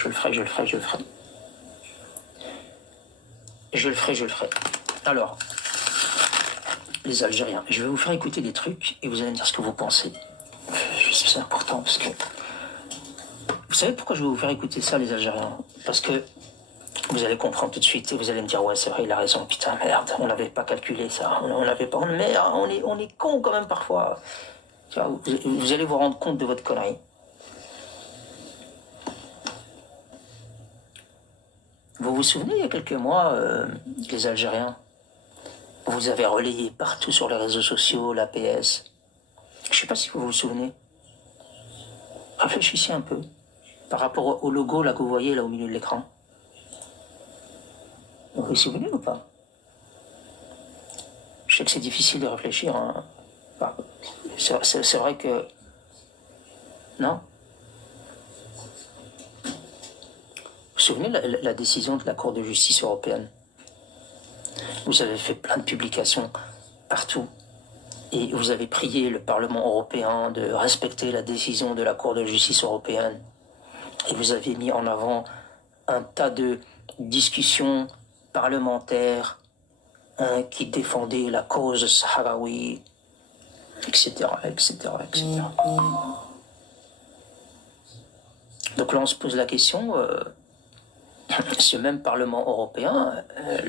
Je le ferai. Alors, les Algériens, je vais vous faire écouter des trucs et vous allez me dire ce que vous pensez. C'est important parce que... Vous savez pourquoi je vais vous faire écouter ça, les Algériens? Parce que vous allez comprendre tout de suite et vous allez me dire, ouais, c'est vrai, il a raison, putain, merde, on n'avait pas calculé ça, on n'avait pas... Merde, on est con quand même parfois. Tu vois, vous allez vous rendre compte de votre connerie. Vous vous souvenez, il y a quelques mois, les Algériens, vous avez relayé partout sur les réseaux sociaux l'APS. Je ne sais pas si vous vous souvenez. Réfléchissez un peu par rapport au logo là que vous voyez là au milieu de l'écran. Vous vous souvenez ou pas? Je sais que c'est difficile de réfléchir. Hein. Enfin, c'est vrai que... Non? Vous vous souvenez la décision de la Cour de justice européenne? Vous avez fait plein de publications partout. Et vous avez prié le Parlement européen de respecter la décision de la Cour de justice européenne. Et vous avez mis en avant un tas de discussions parlementaires qui défendaient la cause sahraoui, etc., etc., etc. Donc là, on se pose la question, ce même Parlement européen,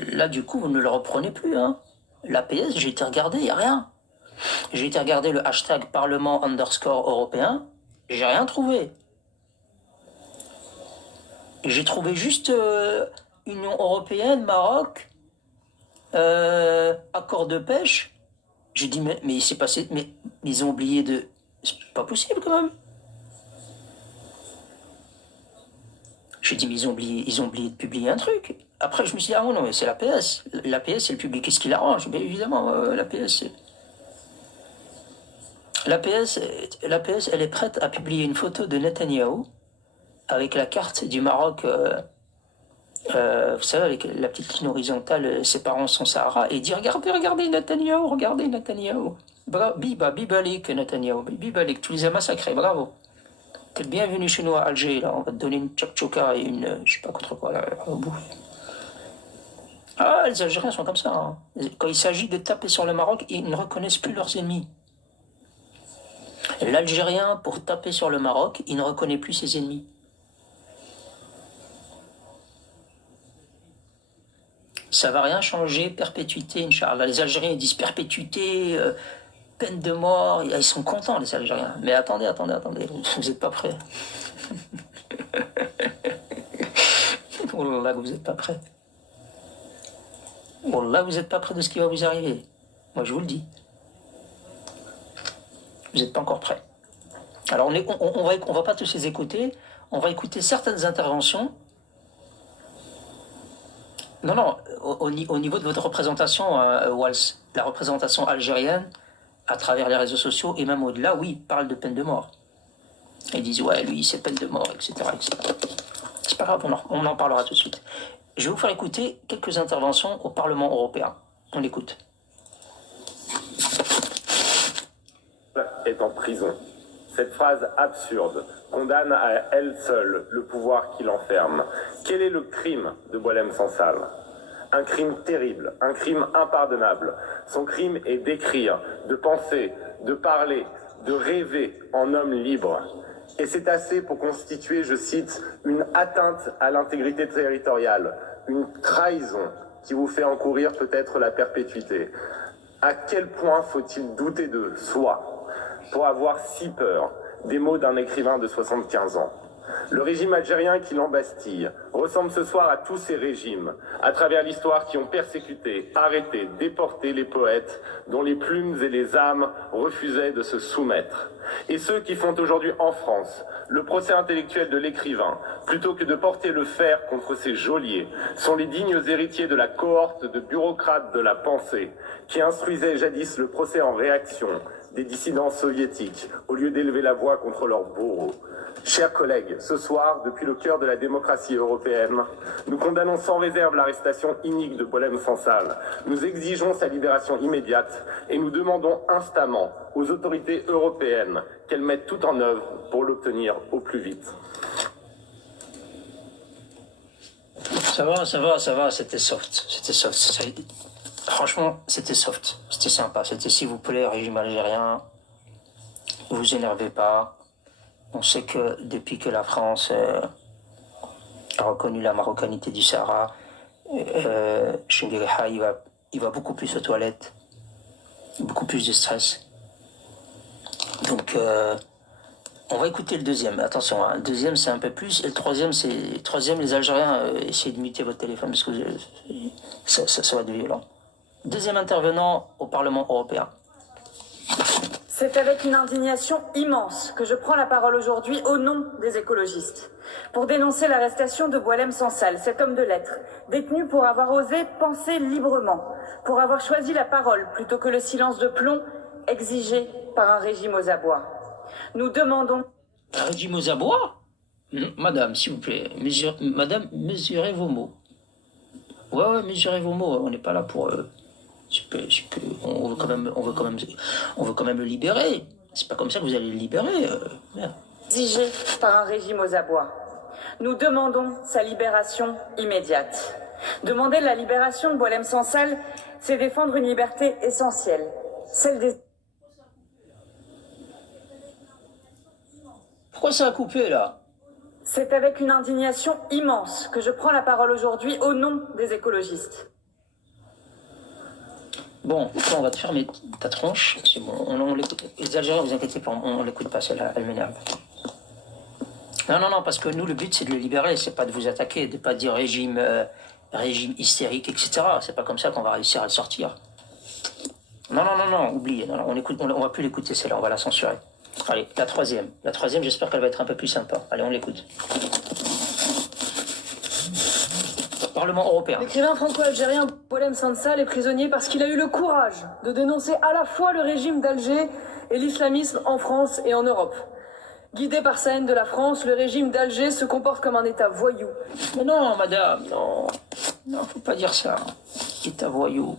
là, du coup, vous ne le reprenez plus. Hein. L'APS, j'ai été regardé, il n'y a rien. J'ai été regarder le hashtag Parlement_européen, j'ai rien trouvé. J'ai trouvé juste Union européenne, Maroc, accord de pêche. J'ai dit, mais il s'est passé, mais ils ont oublié de... C'est pas possible quand même. J'ai dit, mais ils ont oublié de publier un truc. Après, je me suis dit, ah non, mais c'est l'APS. L'APS, c'est le public, qu'est-ce qui l'arrange? Mais évidemment, l'APS, l'APS, elle est prête à publier une photo de Netanyahou avec la carte du Maroc, vous savez, avec la petite ligne horizontale séparant son Sahara, et dit regardez Netanyahou, regardez Netanyahou. Bibalik Netanyahou, Bibalik, tu les as massacrés, bravo. T'es le bienvenu chez nous à Alger, là, on va te donner une tchakchoka et une, je sais pas contre quoi, là, au bout. Ah, les Algériens sont comme ça. Hein. Quand il s'agit de taper sur le Maroc, ils ne reconnaissent plus leurs ennemis. L'Algérien, pour taper sur le Maroc, il ne reconnaît plus ses ennemis. Ça va rien changer, perpétuité, Inch'Allah. Les Algériens ils disent perpétuité, peine de mort, ils sont contents les Algériens. Mais attendez, vous n'êtes pas prêts. Oh là, vous n'êtes pas prêts. Oh là, vous n'êtes pas prêts de ce qui va vous arriver. Moi, je vous le dis. Vous n'êtes pas encore prêts. Alors, on va pas tous les écouter. On va écouter certaines interventions. Non, au niveau de votre représentation, Walsh, la représentation algérienne, à travers les réseaux sociaux, et même au-delà, oui, parle de peine de mort. Ils disent, ouais, lui, c'est peine de mort, etc. C'est pas grave, on en parlera tout de suite. Je vais vous faire écouter quelques interventions au Parlement européen. On écoute. Est en prison. Cette phrase absurde condamne à elle seule le pouvoir qui l'enferme. Quel est le crime de Boualem Sansal? Un crime terrible, un crime impardonnable. Son crime est d'écrire, de penser, de parler, de rêver en homme libre. Et c'est assez pour constituer, je cite, une atteinte à l'intégrité territoriale, une trahison qui vous fait encourir peut-être la perpétuité. À quel point faut-il douter de soi pour avoir si peur des mots d'un écrivain de 75 ans? Le régime algérien qui l'embastille ressemble ce soir à tous ces régimes, à travers l'histoire qui ont persécuté, arrêté, déporté les poètes dont les plumes et les âmes refusaient de se soumettre. Et ceux qui font aujourd'hui en France le procès intellectuel de l'écrivain, plutôt que de porter le fer contre ses geôliers, sont les dignes héritiers de la cohorte de bureaucrates de la pensée, qui instruisaient jadis le procès en réaction des dissidents soviétiques, au lieu d'élever la voix contre leurs bourreaux. Chers collègues, ce soir, depuis le cœur de la démocratie européenne, nous condamnons sans réserve l'arrestation inique de Boualem Sansal. Nous exigeons sa libération immédiate et nous demandons instamment aux autorités européennes qu'elles mettent tout en œuvre pour l'obtenir au plus vite. Ça va, c'était soft. C'était soft. Franchement, c'était soft. C'était sympa. C'était s'il vous plaît, régime algérien, vous énervez pas. On sait que depuis que la France a reconnu la marocanité du Sahara, Chinguereha, il va beaucoup plus aux toilettes, beaucoup plus de stress. Donc, on va écouter le deuxième. Attention, hein, le deuxième c'est un peu plus. Et le troisième, les Algériens, essayez de muter votre téléphone parce que ça va être violent. Deuxième intervenant au Parlement européen. C'est avec une indignation immense que je prends la parole aujourd'hui au nom des écologistes pour dénoncer l'arrestation de Boualem Sansal, cet homme de lettres, détenu pour avoir osé penser librement, pour avoir choisi la parole plutôt que le silence de plomb exigé par un régime aux abois. Nous demandons... Un régime aux abois? Madame, s'il vous plaît, mesurez vos mots. Ouais, mesurez vos mots, on n'est pas là pour... on veut quand même le libérer. C'est pas comme ça que vous allez le libérer. Exigé par un régime aux abois. Nous demandons sa libération immédiate. Demander la libération de Boualem Sansal, c'est défendre une liberté essentielle, celle des... Pourquoi ça a coupé là? C'est avec une indignation immense que je prends la parole aujourd'hui au nom des écologistes. Bon, on va te fermer ta tronche. C'est bon, on l'écoute. Les Algériens, vous inquiétez pas, on l'écoute pas, celle-là, elle m'énerve. Non, parce que nous, le but, c'est de le libérer, c'est pas de vous attaquer, de pas dire régime hystérique, etc. C'est pas comme ça qu'on va réussir à le sortir. Non, oubliez, on va plus l'écouter, celle-là, on va la censurer. Allez, la troisième, j'espère qu'elle va être un peu plus sympa. Allez, on l'écoute. Parlement européen. L'écrivain franco-algérien Boualem Sansal est prisonnier parce qu'il a eu le courage de dénoncer à la fois le régime d'Alger et l'islamisme en France et en Europe. Guidé par sa haine de la France, le régime d'Alger se comporte comme un État voyou. Mais non, madame, non, faut pas dire ça. État voyou.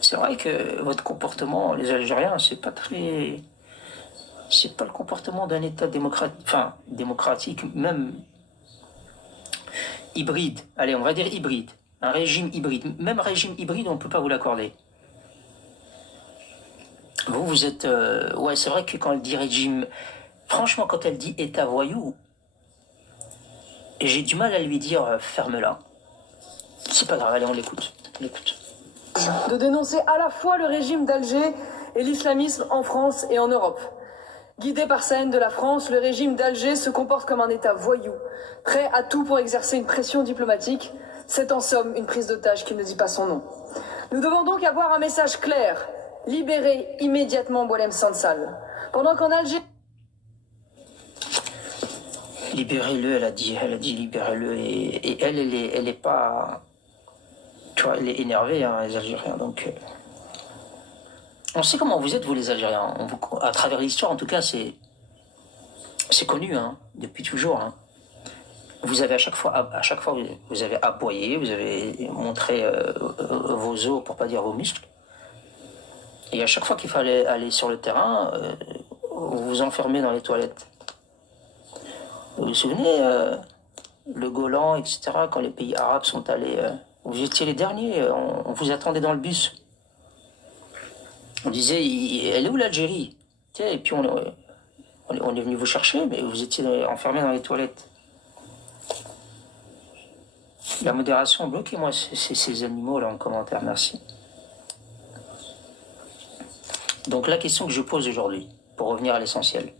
C'est vrai que votre comportement, les Algériens, c'est pas le comportement d'un État démocratique, même hybride. Allez, on va dire hybride. Un régime hybride. Même régime hybride, on ne peut pas vous l'accorder. Vous êtes... ouais, c'est vrai que quand elle dit régime... Franchement, quand elle dit État voyou, j'ai du mal à lui dire ferme-la. C'est pas grave, allez, on l'écoute. De dénoncer à la fois le régime d'Alger et l'islamisme en France et en Europe. Guidé par sa haine de la France, le régime d'Alger se comporte comme un État voyou, prêt à tout pour exercer une pression diplomatique. C'est en somme une prise d'otage qui ne dit pas son nom. Nous devons donc avoir un message clair. Libérer immédiatement Boualem Sansal. Pendant qu'en Algérie... Libérez-le, elle a dit libérez-le, et elle est pas... Tu vois, elle est énervée, hein, les Algériens, donc... On sait comment vous êtes, vous, les Algériens. À travers l'histoire, en tout cas, c'est connu, hein, depuis toujours. Hein. Vous avez à chaque fois, vous avez aboyé, vous avez montré vos os, pour pas dire vos muscles. Et à chaque fois qu'il fallait aller sur le terrain, vous vous enfermez dans les toilettes. Vous vous souvenez, le Golan, etc., quand les pays arabes sont allés... vous étiez les derniers, on vous attendait dans le bus. On disait, elle est où l'Algérie? Et puis on est venu vous chercher, mais vous étiez enfermés dans les toilettes. La modération, bloquez-moi ces animaux-là en commentaire, merci. Donc la question que je pose aujourd'hui, pour revenir à l'essentiel,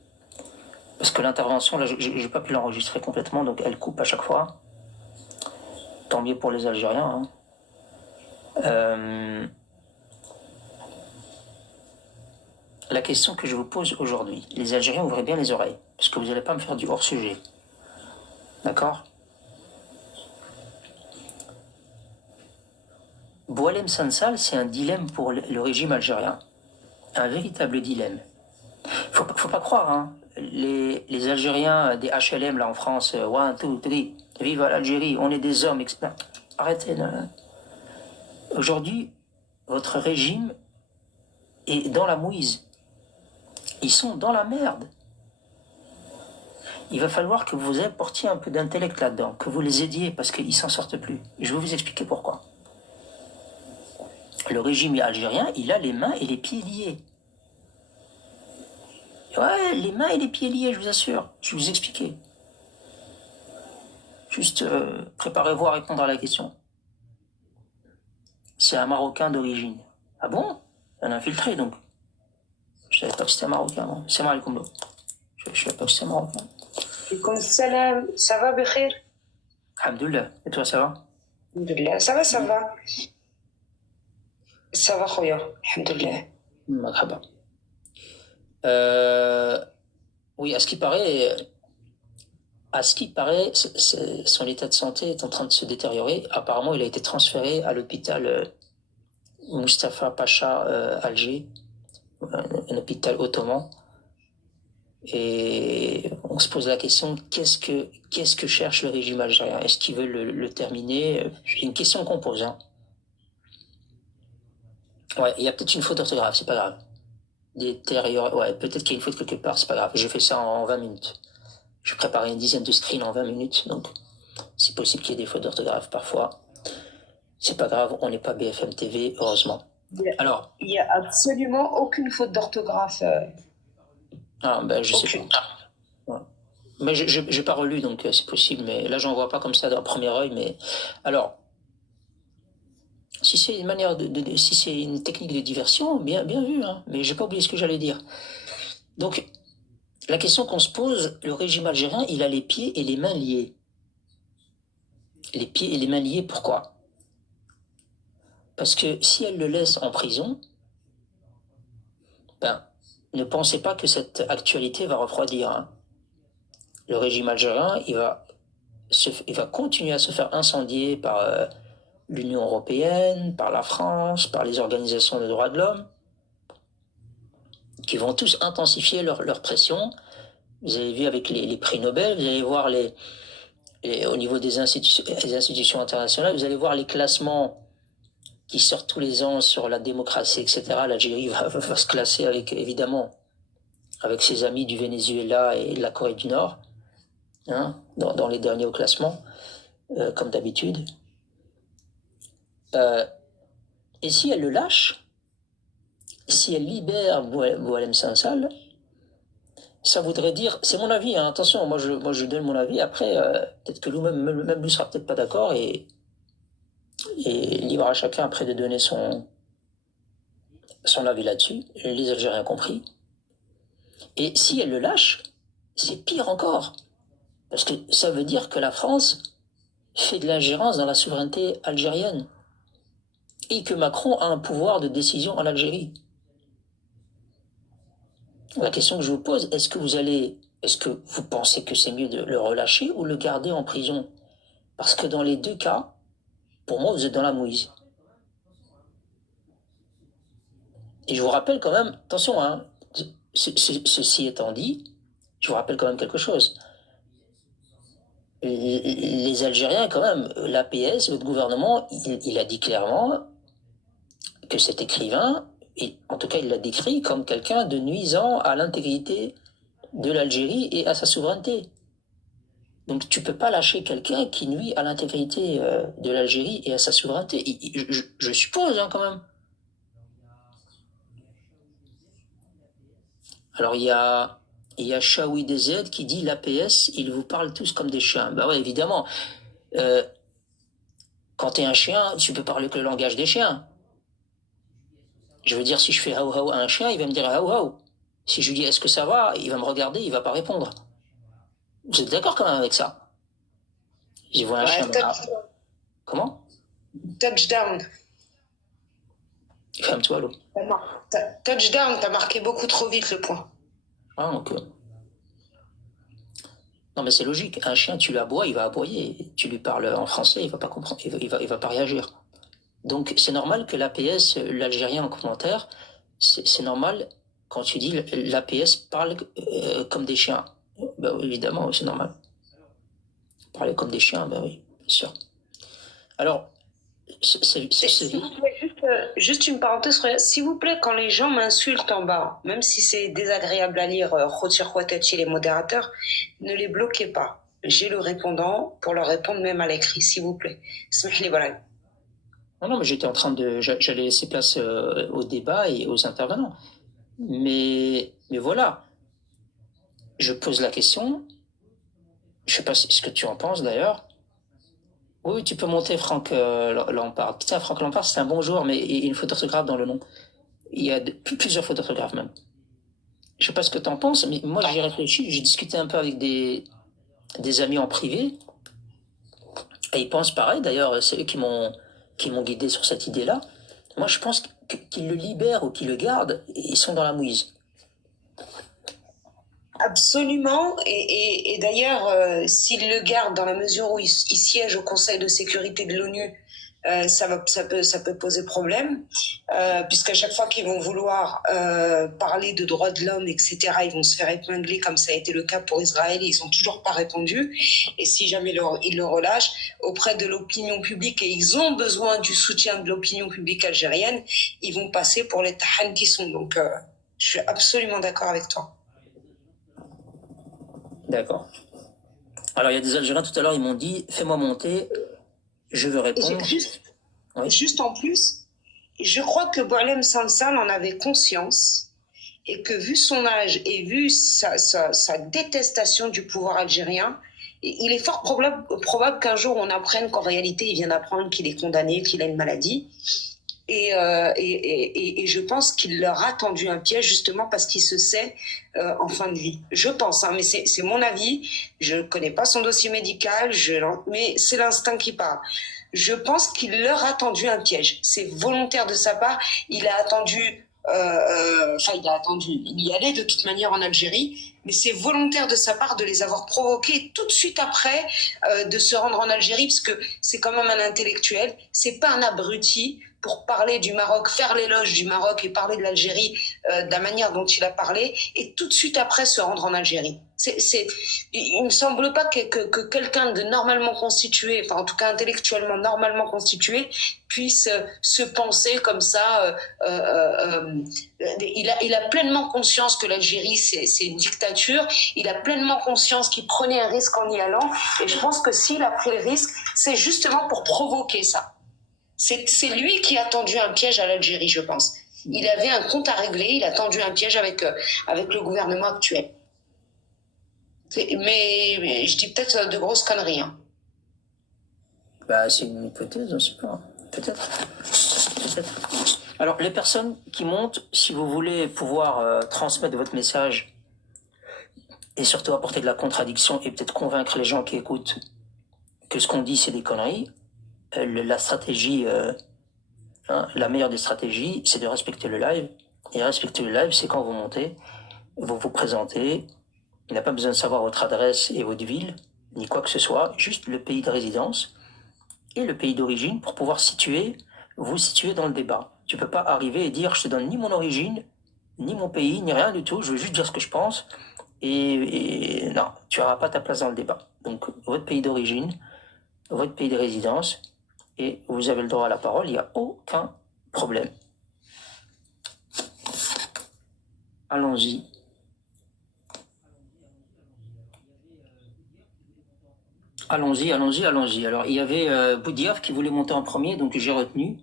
parce que l'intervention, là, je n'ai pas pu l'enregistrer complètement, donc elle coupe à chaque fois. Tant mieux pour les Algériens. Hein. La question que je vous pose aujourd'hui, les Algériens, ouvrez bien les oreilles, parce que vous n'allez pas me faire du hors-sujet. D'accord? Boualem Sansal, c'est un dilemme pour le régime algérien. Un véritable dilemme. Faut pas croire, hein. Les Algériens des HLM, là, en France, one, two, three, vive l'Algérie, on est des hommes, etc. Arrêtez, non. Aujourd'hui, votre régime est dans la mouise. Ils sont dans la merde. il va falloir que vous apportiez un peu d'intellect là-dedans, que vous les aidiez parce qu'ils s'en sortent plus. Je vais vous expliquer pourquoi. Le régime algérien, il a les mains et les pieds liés. Ouais, les mains et les pieds liés, je vous assure. Je vais vous expliquer. Juste préparez-vous à répondre à la question. C'est un Marocain d'origine. Ah bon? Un infiltré donc. Je savais pas que c'était un Marocain. Bon. C'est mal comme je savais pas que c'était un Marocain. Alaikum salam, ça va, Bekhir? Alhamdoulilah. Et toi, ça va? Alhamdoulilah, ça va, ça va. Ça va, khoya, alhamdoulilah. Marhaba. Oui, à ce qui paraît, son état de santé est en train de se détériorer. Apparemment, il a été transféré à l'hôpital Mustapha Pacha Alger, un hôpital ottoman. Et on se pose la question, qu'est-ce que cherche le régime algérien? Est-ce qu'il veut le terminer? C'est une question qu'on pose. Hein. Ouais, il y a peut-être une faute d'orthographe, c'est pas grave. Ouais, peut-être qu'il y a une faute quelque part, c'est pas grave. Je fais ça en 20 minutes. Je préparais une dizaine de screens en 20 minutes, donc c'est possible qu'il y ait des fautes d'orthographe parfois. C'est pas grave, on n'est pas BFM TV, heureusement. Alors, il n'y a absolument aucune faute d'orthographe. Je sais pas. Ouais. Mais je n'ai pas relu, donc c'est possible, mais là, j'en vois pas comme ça d'un premier œil. Mais alors, si c'est une manière si c'est une technique de diversion, bien vu, hein, mais j'ai pas oublié ce que j'allais dire. Donc, la question qu'on se pose, le régime algérien, il a les pieds et les mains liés. Les pieds et les mains liés, pourquoi? Parce que si elle le laisse en prison, ne pensez pas que cette actualité va refroidir. Hein. Le régime algérien, il va continuer à se faire incendier par l'Union européenne, par la France, par les organisations de droits de l'homme, qui vont tous intensifier leur pression. Vous avez vu avec les prix Nobel, vous allez voir au niveau des institutions internationales, vous allez voir les classements qui sortent tous les ans sur la démocratie, etc. L'Algérie va se classer évidemment, avec ses amis du Venezuela et de la Corée du Nord, hein, dans les derniers au classement, comme d'habitude. Et si elle le lâche, si elle libère Boualem Sansal, ça voudrait dire, c'est mon avis, hein, attention, moi je donne mon avis, après, peut-être que lui-même lui sera peut-être pas d'accord, et libre à chacun après de donner son avis là-dessus, les Algériens compris. Et si elle le lâche, c'est pire encore, parce que ça veut dire que la France fait de l'ingérence dans la souveraineté algérienne, et que Macron a un pouvoir de décision en Algérie. La question que je vous pose, est-ce que vous pensez que c'est mieux de le relâcher ou le garder en prison? Parce que dans les deux cas, pour moi, vous êtes dans la mouise. Et je vous rappelle quand même, attention, hein, ceci étant dit, je vous rappelle quand même quelque chose. Les Algériens, quand même, l'APS, votre gouvernement, il a dit clairement que cet écrivain, et en tout cas il l'a décrit comme quelqu'un de nuisant à l'intégrité de l'Algérie et à sa souveraineté. Donc tu peux pas lâcher quelqu'un qui nuit à l'intégrité de l'Algérie et à sa souveraineté. Je suppose, hein, quand même. Alors il y a Shawi DZ qui dit l'APS, ils vous parlent tous comme des chiens. Bah ouais, évidemment. Quand t'es un chien, tu peux parler que le langage des chiens. Je veux dire, si je fais haou haou à un chien, il va me dire haou haou. Si je lui dis est-ce que ça va, il va me regarder, il va pas répondre. Vous êtes d'accord quand même avec ça? Je vois un chien. Comment? Touchdown. Ferme-toi, l'eau. Touchdown, t'as marqué beaucoup trop vite le point. Ah, donc. Non, mais c'est logique. Un chien, tu l'aboies, il va aboyer. Tu lui parles en français, il va pas comprendre, il va pas réagir. Donc, c'est normal que l'APS, l'Algérien en commentaire, c'est normal quand tu dis l'APS parle comme des chiens. Ben, évidemment, c'est normal. Parler comme des chiens, ben oui, bien sûr. Alors, S'il vous plaît, juste juste une parenthèse, s'il vous plaît, quand les gens m'insultent en bas, même si c'est désagréable à lire, Khotir Khouatechi, les modérateurs, ne les bloquez pas. J'ai le répondant pour leur répondre même à l'écrit, s'il vous plaît. Smihli Barak. Non, mais j'étais en train de... J'allais laisser place au débat et aux intervenants. Mais voilà, je pose la question, je sais pas ce que tu en penses d'ailleurs. Oui, tu peux monter Franck Lampard. Putain, Franck Lampard, c'est un bon joueur, mais il y a une faute d'orthographe dans le nom. Il y a plusieurs fautes d'orthographe même. Je sais pas ce que tu en penses, mais moi j'ai réfléchi, j'ai discuté un peu avec des amis en privé, et ils pensent pareil. D'ailleurs, c'est eux qui m'ont guidé sur cette idée-là. Moi, je pense qu'ils le libèrent ou qu'ils le gardent, et ils sont dans la mouise. Absolument, et d'ailleurs, s'il le garde dans la mesure où il siège au Conseil de sécurité de l'ONU, ça peut poser problème, puisqu'à chaque fois qu'ils vont vouloir parler de droits de l'homme, etc., ils vont se faire épingler, comme ça a été le cas pour Israël, et ils n'ont toujours pas répondu. Et si jamais ils le relâchent auprès de l'opinion publique, et ils ont besoin du soutien de l'opinion publique algérienne, ils vont passer pour les Tahan qui sont. Donc, je suis absolument d'accord avec toi. D'accord. Alors, il y a des Algériens tout à l'heure, ils m'ont dit « Fais-moi monter, je veux répondre. » Juste en plus, je crois que Boualem Sansal en avait conscience et que vu son âge et vu sa détestation du pouvoir algérien, il est fort probable qu'un jour on apprenne qu'en réalité il vient d'apprendre qu'il est condamné, qu'il a une maladie. Et je pense qu'il leur a tendu un piège justement parce qu'il se sait en fin de vie. Je pense, hein, mais c'est mon avis. Je ne connais pas son dossier médical, mais c'est l'instinct qui parle. Je pense qu'il leur a tendu un piège. C'est volontaire de sa part. Il a attendu, il y allait de toute manière en Algérie, mais c'est volontaire de sa part de les avoir provoqués tout de suite après de se rendre en Algérie, parce que c'est quand même un intellectuel, c'est pas un abruti pour parler du Maroc, faire l'éloge du Maroc et parler de l'Algérie de la manière dont il a parlé, et tout de suite après se rendre en Algérie. Il me semble pas que quelqu'un de normalement constitué, enfin en tout cas intellectuellement normalement constitué, puisse se penser comme ça. Il a pleinement conscience que l'Algérie c'est une dictature. Il a pleinement conscience qu'il prenait un risque en y allant. Et je pense que s'il a pris le risque, c'est justement pour provoquer ça. C'est lui qui a tendu un piège à l'Algérie, je pense. Il avait un compte à régler. Il a tendu un piège avec le gouvernement actuel. Mais je dis peut-être de grosses conneries. Hein. Bah, c'est une hypothèse, on ne sait pas. Peut-être. Alors, les personnes qui montent, si vous voulez pouvoir transmettre votre message et surtout apporter de la contradiction et peut-être convaincre les gens qui écoutent que ce qu'on dit, c'est des conneries, la stratégie, la meilleure des stratégies, c'est de respecter le live. Et respecter le live, c'est quand vous montez, vous vous présentez. Il n'a pas besoin de savoir votre adresse et votre ville, ni quoi que ce soit, juste le pays de résidence et le pays d'origine pour pouvoir vous situer dans le débat. Tu peux pas arriver et dire je te donne ni mon origine, ni mon pays, ni rien du tout, je veux juste dire ce que je pense, et non, tu n'auras pas ta place dans le débat. Donc votre pays d'origine, votre pays de résidence, et vous avez le droit à la parole, il n'y a aucun problème. Allons-y. Allons-y. Alors, il y avait Boudiaf qui voulait monter en premier, donc j'ai retenu.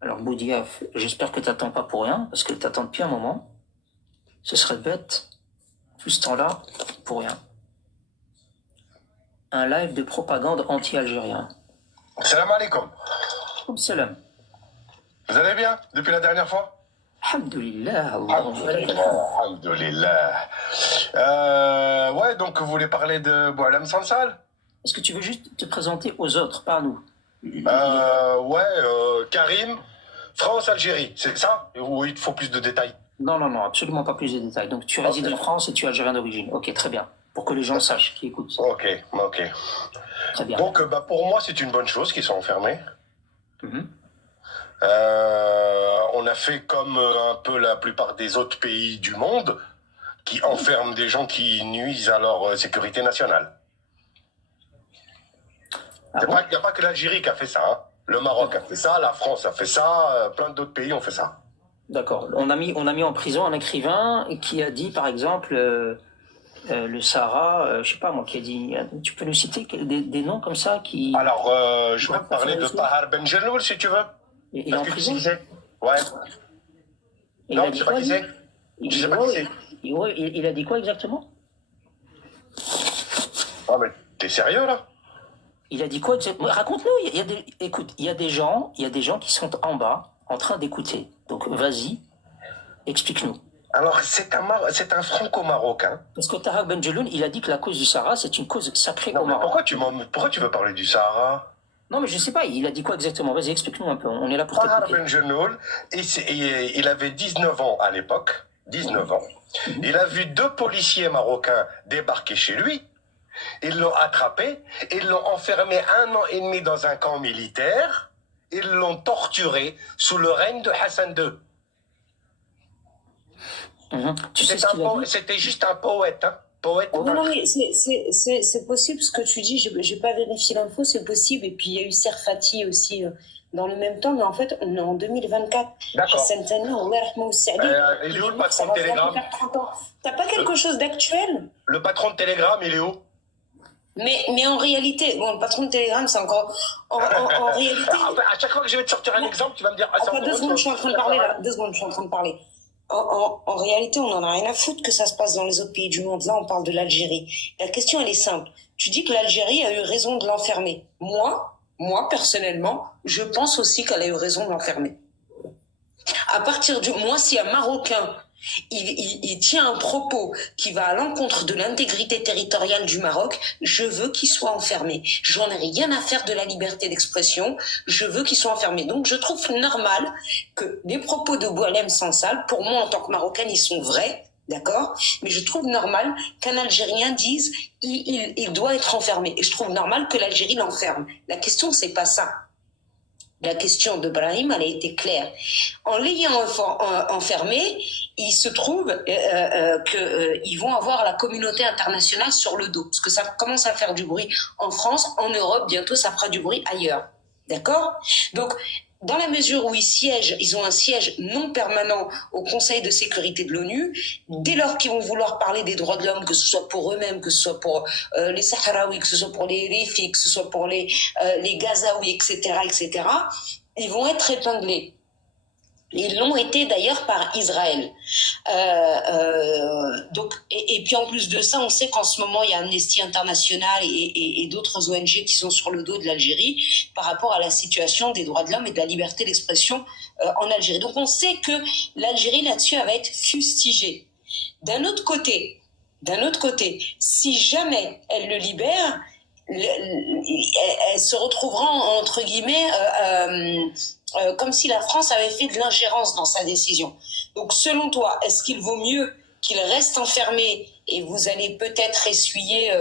Alors, Boudiaf, j'espère que tu n'attends pas pour rien, parce que tu attends depuis un moment. Ce serait bête, tout ce temps-là, pour rien. Un live de propagande anti-algérien. Salam alaikum. Salam. Vous allez bien depuis la dernière fois? Alhamdulillah. Alhamdulillah. Ouais, donc vous voulez parler de Boualem Sansal? Est-ce que tu veux juste te présenter aux autres, pas à nous? Karim, France-Algérie, c'est ça? Ou il te faut plus de détails? Non, absolument pas plus de détails. Donc tu résides en France et tu es algérien d'origine. Ok, très bien. Pour que les gens sachent qui écoutent. Ok. Très bien. Donc pour moi, c'est une bonne chose qu'ils soient enfermés. Mhm. On a fait comme un peu la plupart des autres pays du monde qui enferment des gens qui nuisent à leur sécurité nationale. Ah Il bon? n'y a pas que l'Algérie qui a fait ça. Hein. Le Maroc a fait ça, la France a fait ça, plein d'autres pays ont fait ça. D'accord. On a mis en prison un écrivain qui a dit, par exemple, le Sahara, je sais pas moi, qui a dit. Tu peux nous citer des noms comme ça qui. Alors, je vais te parler de Tahar Ben Jelloul, si tu veux. Il est en prison. Ouais. Et Non, tu sais pas qui c'est. Tu sais pas qui c'est. Il a dit quoi exactement? Ah, mais t'es sérieux là? Il a dit quoi exactement? Raconte-nous. Écoute, il y a des gens qui sont en bas en train d'écouter. Donc vas-y, explique-nous. Alors, c'est un franco-marocain. Parce que Tahar Ben Jelloul, il a dit que la cause du Sahara, c'est une cause sacrée Non, au mais Maroc. pourquoi tu veux parler du Sahara? Non, mais je sais pas, il a dit quoi exactement? Vas-y, explique-nous un peu, on est là pour Tahar t'écouter. Ben Jelloul, il avait 19 ans à l'époque, 19 ans. Il a vu 2 policiers marocains débarquer chez lui. Ils l'ont attrapé, ils l'ont enfermé 1 an et demi dans un camp militaire. Ils l'ont torturé sous le règne de Hassan II. Tu sais ce qu'il a dit? C'était juste un poète, hein. Poète. Non, mais c'est possible ce que tu dis. J'ai pas vérifié l'info, c'est possible. Et puis il y a eu Serfati aussi dans le même temps. Mais en fait, on est en 2024. D'accord. Hassan Tanna, Allah rahmou saadi. Il est où le patron de Telegram? T'as pas quelque chose d'actuel? Le patron de Telegram, il est où? Mais en réalité, bon, le patron de Telegram, c'est encore. En réalité. À chaque fois que je vais te sortir un exemple, tu vas me dire. Attends, 2 secondes, je suis en train de parler là. 2 secondes, je suis en train de parler. En réalité, on n'en a rien à foutre que ça se passe dans les autres pays du monde. Là, on parle de l'Algérie. La question, elle est simple. Tu dis que l'Algérie a eu raison de l'enfermer. Moi, personnellement, je pense aussi qu'elle a eu raison de l'enfermer. Moi, si un Marocain, il tient un propos qui va à l'encontre de l'intégrité territoriale du Maroc, je veux qu'il soit enfermé. J'en ai rien à faire de la liberté d'expression, je veux qu'il soit enfermé. Donc je trouve normal que les propos de Boualem Sansal, pour moi en tant que Marocaine, ils sont vrais, d'accord? Mais je trouve normal qu'un Algérien dise il doit être enfermé. Et je trouve normal que l'Algérie l'enferme. La question, c'est pas ça. La question de Brahim, elle a été claire. En l'ayant enfermé, il se trouve qu'ils vont avoir la communauté internationale sur le dos. Parce que ça commence à faire du bruit en France, en Europe, bientôt ça fera du bruit ailleurs. D'accord? Donc, dans la mesure où ils ont un siège non permanent au Conseil de sécurité de l'ONU, dès lors qu'ils vont vouloir parler des droits de l'homme, que ce soit pour eux-mêmes, que ce soit pour les Sahraouis, que ce soit pour les filles, que ce soit pour les Gazaouis, etc., ils vont être épinglés. Ils l'ont été d'ailleurs par Israël. Donc, et puis en plus de ça, on sait qu'en ce moment, il y a Amnesty International et d'autres ONG qui sont sur le dos de l'Algérie par rapport à la situation des droits de l'homme et de la liberté d'expression en Algérie. Donc on sait que l'Algérie là-dessus, elle va être fustigée. D'un autre côté, si jamais elle le libère, elle se retrouvera entre guillemets comme si la France avait fait de l'ingérence dans sa décision. Donc selon toi, est-ce qu'il vaut mieux qu'il reste enfermé et vous allez peut-être essuyer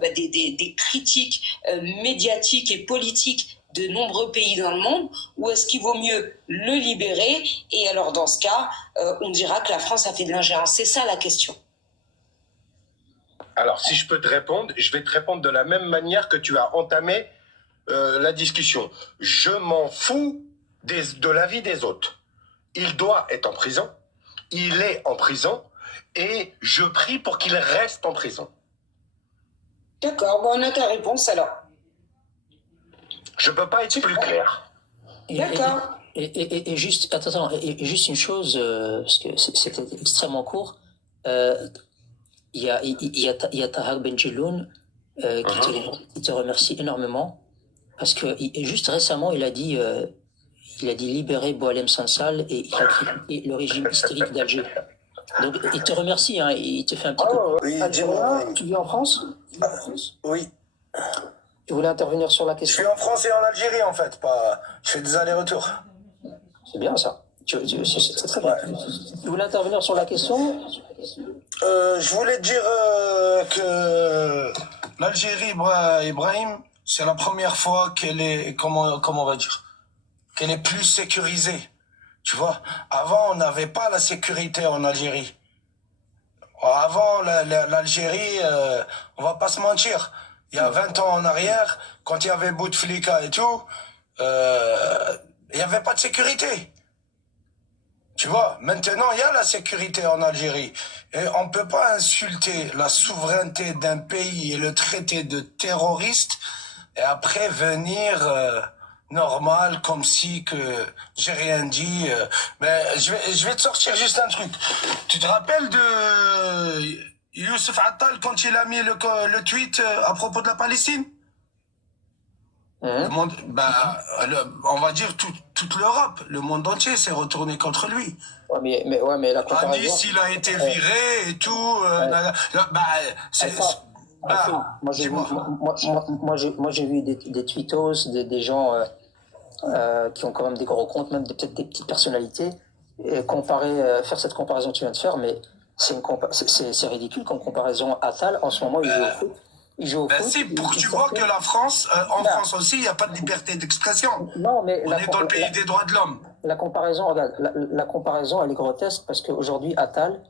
des critiques médiatiques et politiques de nombreux pays dans le monde, ou est-ce qu'il vaut mieux le libérer et alors dans ce cas, on dira que la France a fait de l'ingérence? C'est ça la question. Alors, si je peux te répondre, je vais te répondre de la même manière que tu as entamé la discussion. Je m'en fous de l'avis des autres. Il doit être en prison, il est en prison, et je prie pour qu'il reste en prison. D'accord, bon, on a ta réponse alors. Je peux pas être plus clair. D'accord. Et juste, attends, et juste une chose, parce que c'était extrêmement court. Il y a Tahar Ben Jelloul qui te remercie énormément parce que juste récemment il a dit libérer Boualem Sansal et il a critiqué le régime historique d'Alger. Donc il te remercie, hein, il te fait un petit coup. Oui, Tu vis en France? oui. Tu voulais intervenir sur la Je question? suis en France et en Algérie en fait, pas. Je fais des allers-retours. C'est bien ça. C'est très bien. Tu voulais intervenir sur la question? Je voulais dire que l'Algérie, Ibrahim, c'est la première fois qu'elle est, comment on va dire, qu'elle est plus sécurisée. Tu vois, avant on n'avait pas la sécurité en Algérie. Avant l'Algérie, on va pas se mentir. Il y a 20 ans en arrière, quand il y avait Bouteflika et tout, il n'y avait pas de sécurité. Tu vois, maintenant, il y a la sécurité en Algérie. Et on ne peut pas insulter la souveraineté d'un pays et le traiter de terroriste et après venir normal, comme si que j'ai rien dit. Mais je vais te sortir juste un truc. Tu te rappelles de Youssef Attal quand il a mis le tweet à propos de la Palestine? Le monde, on va dire toute l'Europe, le monde entier s'est retourné contre lui. Ouais, mais la comparaison... Tandis il a été viré et tout. Moi, j'ai vu des tweetos, des gens qui ont quand même des gros comptes, même peut-être des petites personnalités, et faire cette comparaison que tu viens de faire, mais c'est ridicule comme comparaison. Attal, en ce moment, il joue au foot. C'est pour que tu vois que la France, France aussi, il n'y a pas de liberté d'expression. Non, mais on est dans le pays des droits de l'homme. La comparaison, regarde, la comparaison, elle est grotesque parce qu'aujourd'hui, Attal,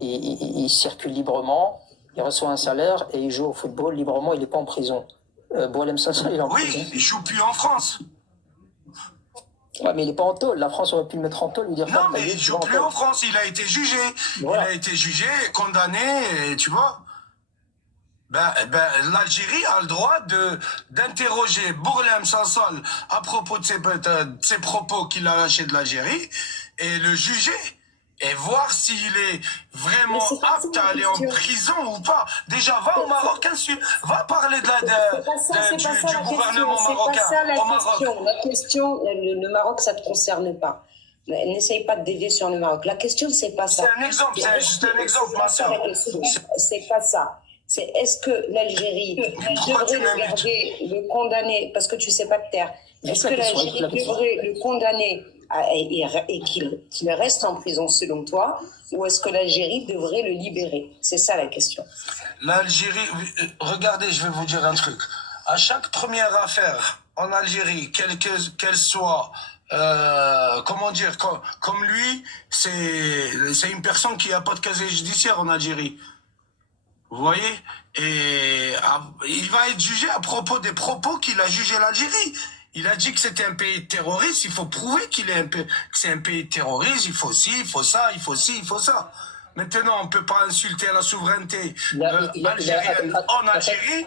il circule librement, il reçoit un salaire et il joue au football librement, il n'est pas en prison. Boualem Sansal, il est en prison. Oui, il joue plus en France. Ouais, mais il n'est pas en tôle. La France aurait pu le mettre en tôle, lui dire... Non, mais il joue plus en France, il a été jugé. Voilà. Il a été jugé, condamné, et tu vois. L'Algérie a le droit d'interroger Boualem Sansal à propos de ses propos qu'il a lâchés de l'Algérie et le juger et voir s'il est vraiment apte à aller en prison ou pas. Déjà, va au Maroc, va parler du gouvernement marocain au Maroc. La question, le Maroc, ça ne te concerne pas. N'essaye pas de dévier sur le Maroc. La question, c'est pas ça. C'est un exemple, c'est juste un exemple, ma soeur. C'est pas ça. C'est est-ce que l'Algérie devrait le condamner, parce que tu ne sais pas te taire, est-ce que l'Algérie devrait le condamner et qu'il reste en prison selon toi, ou est-ce que l'Algérie devrait le libérer? C'est ça la question. L'Algérie, regardez, je vais vous dire un truc. À chaque première affaire en Algérie, qu'elle soit, comment dire, comme lui, c'est une personne qui n'a pas de casier judiciaire en Algérie. Vous voyez? Et il va être jugé à propos des propos qu'il a jugé l'Algérie. Il a dit que c'était un pays terroriste. Il faut prouver que c'est un pays terroriste. Il faut ci, il faut ça, il faut ci, il faut ça. Maintenant, on ne peut pas insulter la souveraineté algérienne en Algérie.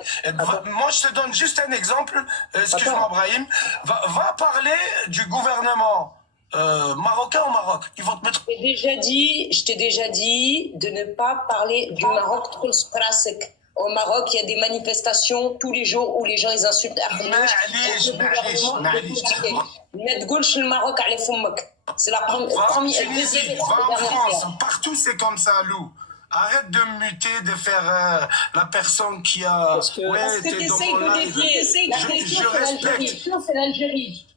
Moi, je te donne juste un exemple. Excuse-moi, Brahim. Va parler du gouvernement marocain au Maroc. Ils vont te mettre... Je t'ai déjà dit de ne pas parler du Maroc trop sprasek. Au Maroc, il y a des manifestations tous les jours où les gens ils insultent le Maroc à c'est la première. Tunisie, va en France, partout c'est comme ça, Lou. Arrête de me muter, de faire la personne qui a... Parce que t'essayes de dévier. Je respecte. C'est l'Algérie.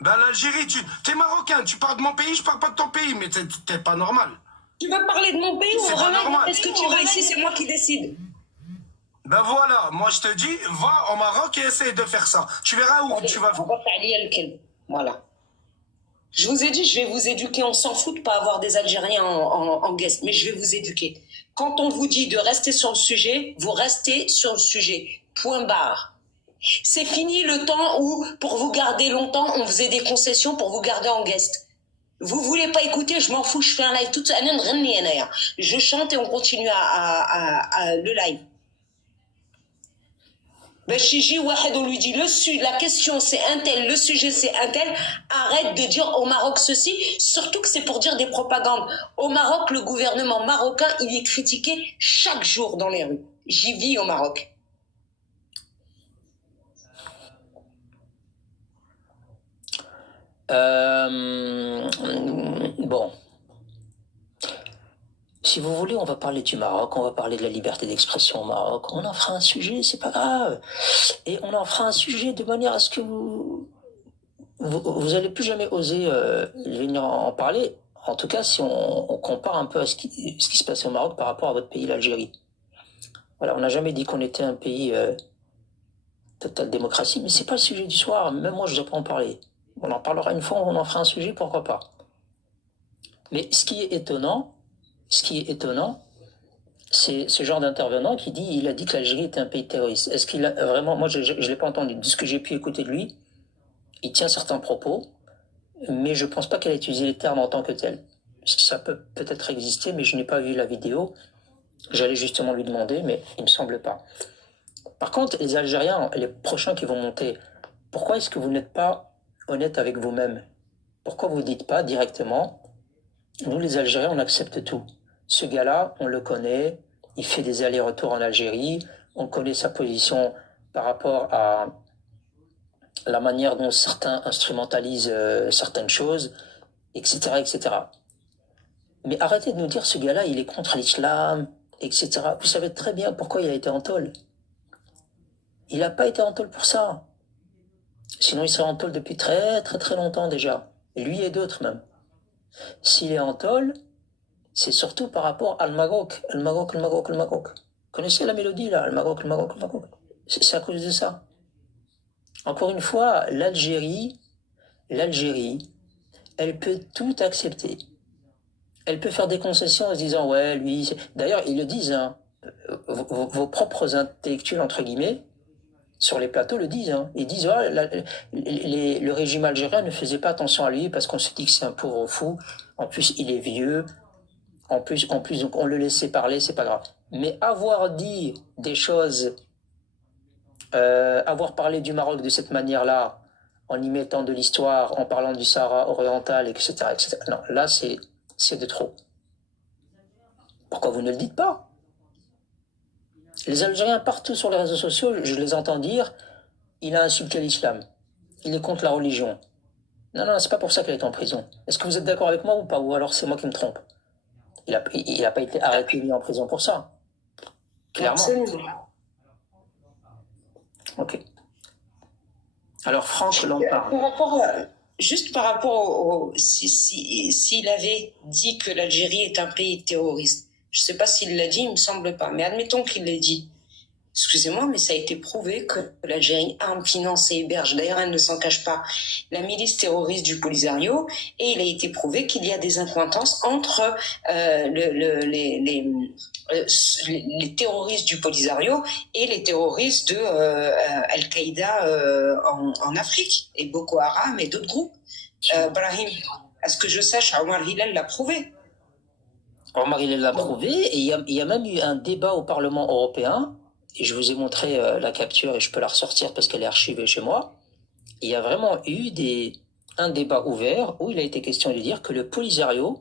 L'Algérie, t'es marocain, tu parles de mon pays, je parle pas de ton pays, mais t'es pas normal. Tu veux parler de mon pays ou vraiment est-ce que tu veux ici, c'est moi qui décide. Voilà, moi je te dis, va au Maroc et essaye de faire ça. Tu verras où tu vas... Voilà. Je vous ai dit, je vais vous éduquer. On s'en fout de pas avoir des Algériens en guest, mais je vais vous éduquer. Quand on vous dit de rester sur le sujet, vous restez sur le sujet. Point barre. C'est fini le temps où, pour vous garder longtemps, on faisait des concessions pour vous garder en guest. Vous voulez pas écouter, je m'en fous, je fais un live tout seul. Je chante et on continue le live. Chiji Wahed, on lui dit la question c'est un tel, le sujet c'est un tel. Arrête de dire au Maroc ceci, surtout que c'est pour dire des propagandes. Au Maroc, le gouvernement marocain, il est critiqué chaque jour dans les rues. J'y vis au Maroc. Bon. Si vous voulez, on va parler du Maroc, on va parler de la liberté d'expression au Maroc. On en fera un sujet, c'est pas grave. Et on en fera un sujet de manière à ce que vous allez plus jamais oser venir en parler. En tout cas, si on compare un peu à ce qui se passe au Maroc par rapport à votre pays, l'Algérie. Voilà, on n'a jamais dit qu'on était un pays totale démocratie, mais c'est pas le sujet du soir. Même moi, je ne vais pas en parler. On en parlera une fois, on en fera un sujet, pourquoi pas. Mais ce qui est étonnant, c'est ce genre d'intervenant qui dit, il a dit que l'Algérie était un pays terroriste. Est-ce qu'il a vraiment, moi je l'ai pas entendu, de ce que j'ai pu écouter de lui, il tient certains propos, mais je pense pas qu'elle ait utilisé les termes en tant que tel. Ça peut peut-être exister, mais je n'ai pas vu la vidéo. J'allais justement lui demander, mais il me semble pas. Par contre, les Algériens, les prochains qui vont monter, pourquoi est-ce que vous n'êtes pas honnête avec vous-même? Pourquoi vous ne dites pas directement, nous les Algériens, on accepte tout. Ce gars-là, on le connaît, il fait des allers-retours en Algérie, on connaît sa position par rapport à la manière dont certains instrumentalisent certaines choses, etc., etc. Mais arrêtez de nous dire, ce gars-là, il est contre l'islam, etc. Vous savez très bien pourquoi il a été en tôle. Il n'a pas été en tôle pour ça. Sinon, il serait en tôle depuis très, très, très longtemps déjà. Et lui et d'autres même. S'il est en tôle, c'est surtout par rapport à Al-Maroc. Al-Maroc, Al-Maroc, Al-Maroc. Vous connaissez la mélodie là? Al-Maroc, Al-Maroc, Al-Maroc. C'est à cause de ça. Encore une fois, l'Algérie, elle peut tout accepter. Elle peut faire des concessions en se disant, ouais, lui... D'ailleurs, ils le disent, hein, vos propres intellectuels, entre guillemets, sur les plateaux le disent. Hein. Ils disent, ouais, le régime algérien ne faisait pas attention à lui parce qu'on se dit que c'est un pauvre fou. En plus, il est vieux. En plus, donc on le laissait parler, c'est pas grave. Mais avoir dit des choses, avoir parlé du Maroc de cette manière-là, en y mettant de l'histoire, en parlant du Sahara oriental, etc., etc. Non, là, c'est de trop. Pourquoi vous ne le dites pas? Les Algériens, partout sur les réseaux sociaux, je les entends dire, il a insulté l'islam. Il est contre la religion. Non, non, c'est pas pour ça qu'il est en prison. Est-ce que vous êtes d'accord avec moi ou pas? Ou alors c'est moi qui me trompe? Il a pas été arrêté ni en prison pour ça. Clairement. Absolument. Ok. Alors Franck Lampard. Juste par rapport s'il avait dit que l'Algérie est un pays terroriste, je ne sais pas s'il l'a dit, il ne me semble pas, mais admettons qu'il l'ait dit. Excusez-moi, mais ça a été prouvé que l'Algérie arme, finance et héberge, d'ailleurs elle ne s'en cache pas, la milice terroriste du Polisario, et il a été prouvé qu'il y a des accointances entre les terroristes du Polisario et les terroristes de Al-Qaïda en Afrique, et Boko Haram et d'autres groupes. Brahim, à ce que je sache, Omar Hillel l'a prouvé. Omar Hillel l'a prouvé, et il y a même eu un débat au Parlement européen, et je vous ai montré la capture, et je peux la ressortir parce qu'elle est archivée chez moi. Il y a vraiment eu un débat ouvert où il a été question de dire que le Polisario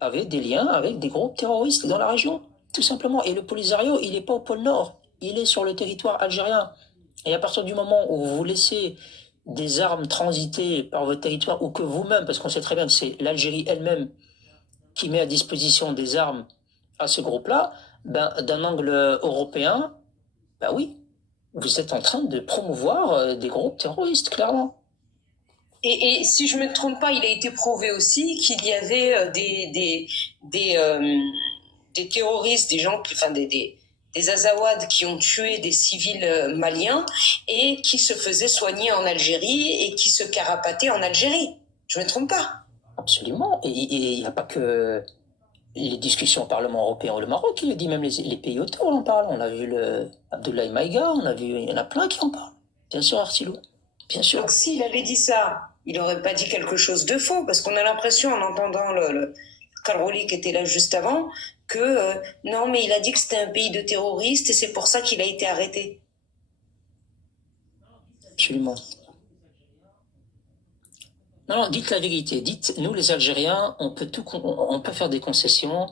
avait des liens avec des groupes terroristes dans la région, tout simplement. Et le Polisario, il n'est pas au pôle Nord, il est sur le territoire algérien. Et à partir du moment où vous laissez des armes transiter par votre territoire, ou que vous-même, parce qu'on sait très bien que c'est l'Algérie elle-même qui met à disposition des armes à ce groupe-là, ben, d'un angle européen, ben oui, vous êtes en train de promouvoir des groupes terroristes, clairement. Et si je ne me trompe pas, il a été prouvé aussi qu'il y avait des terroristes, des gens, enfin des Azawad qui ont tué des civils maliens et qui se faisaient soigner en Algérie et qui se carapataient en Algérie. Je ne me trompe pas. Absolument. Et il n'y a pas que les discussions au Parlement européen ou le Maroc, il le dit, même les pays autour en parlent. On a vu Abdoulaye Maïga, il y en a plein qui en parlent. Bien sûr, Artilou. Bien sûr. Donc s'il avait dit ça, il n'aurait pas dit quelque chose de faux, parce qu'on a l'impression, en entendant le Karouli qui était là juste avant, que non, mais il a dit que c'était un pays de terroristes et c'est pour ça qu'il a été arrêté. Absolument. Non, dites la vérité. Dites, nous les Algériens, on peut faire des concessions.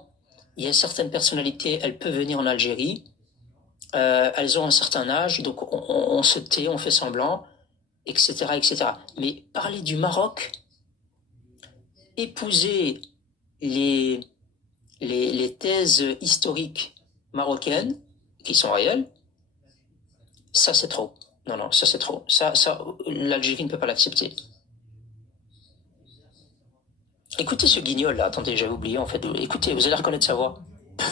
Il y a certaines personnalités, elles peuvent venir en Algérie. Elles ont un certain âge, donc on se tait, on fait semblant, etc., etc. Mais parler du Maroc, épouser les thèses historiques marocaines, qui sont réelles, ça c'est trop. Non, ça c'est trop. Ça, l'Algérie ne peut pas l'accepter. Écoutez ce guignol là, attendez, j'avais oublié en fait. Écoutez, vous allez reconnaître sa voix.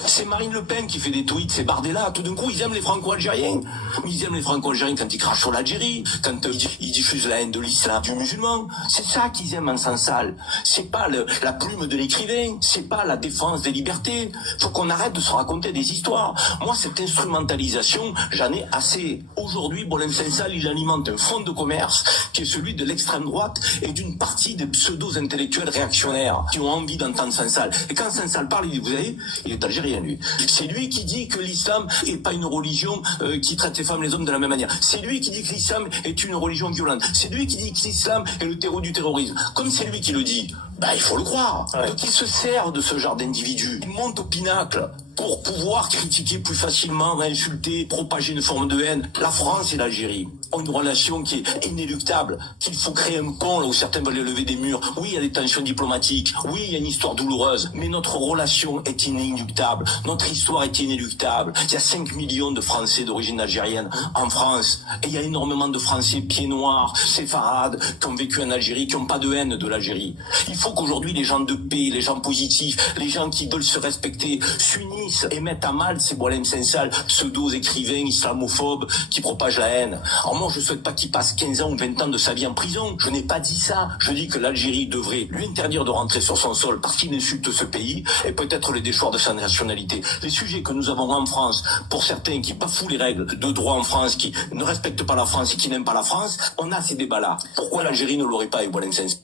C'est Marine Le Pen qui fait des tweets, c'est Bardella. Tout d'un coup, ils aiment les Franco-Algériens. Mais ils aiment les Franco-Algériens quand ils crachent sur l'Algérie, quand ils diffusent la haine de l'islam, du musulman. C'est ça qu'ils aiment en sens sale. C'est pas la plume de l'écrivain, c'est pas la défense des libertés. Faut qu'on arrête de se raconter des histoires. Moi, cette instrumentalisation, j'en ai assez. Aujourd'hui, Boualem Sansal, il alimente un fonds de commerce qui est celui de l'extrême droite et d'une partie des pseudo-intellectuels réactionnaires qui ont envie d'entendre Sansal. Et quand Sansal parle, il dit, vous savez, il est algérien, lui. C'est lui qui dit que l'islam est pas une religion qui traite les femmes et les hommes de la même manière. C'est lui qui dit que l'islam est une religion violente. C'est lui qui dit que l'islam est le terreau du terrorisme. Comme c'est lui qui le dit, bah il faut le croire. Ouais. Donc il se sert de ce genre d'individu. Il monte au pinacle pour pouvoir critiquer plus facilement, insulter, propager une forme de haine. La France et l'Algérie ont une relation qui est inéluctable, qu'il faut créer un pont là où certains veulent lever des murs. Oui, il y a des tensions diplomatiques, oui, il y a une histoire douloureuse, mais notre relation est inéluctable, notre histoire est inéluctable. Il y a 5 millions de Français d'origine algérienne en France, et il y a énormément de Français pieds noirs, séfarades, qui ont vécu en Algérie, qui n'ont pas de haine de l'Algérie. Il faut qu'aujourd'hui les gens de paix, les gens positifs, les gens qui veulent se respecter, s'unissent et mettent à mal ces Boualem Sansal, pseudo-écrivains islamophobes qui propagent la haine. Alors moi, je souhaite pas qu'il passe 15 ans ou 20 ans de sa vie en prison. Je n'ai pas dit ça. Je dis que l'Algérie devrait lui interdire de rentrer sur son sol parce qu'il insulte ce pays et peut-être le déchoir de sa nationalité. Les sujets que nous avons en France, pour certains qui bafouent les règles de droit en France, qui ne respectent pas la France et qui n'aiment pas la France, on a ces débats-là. Pourquoi l'Algérie ne l'aurait pas avec Boualem Sansal?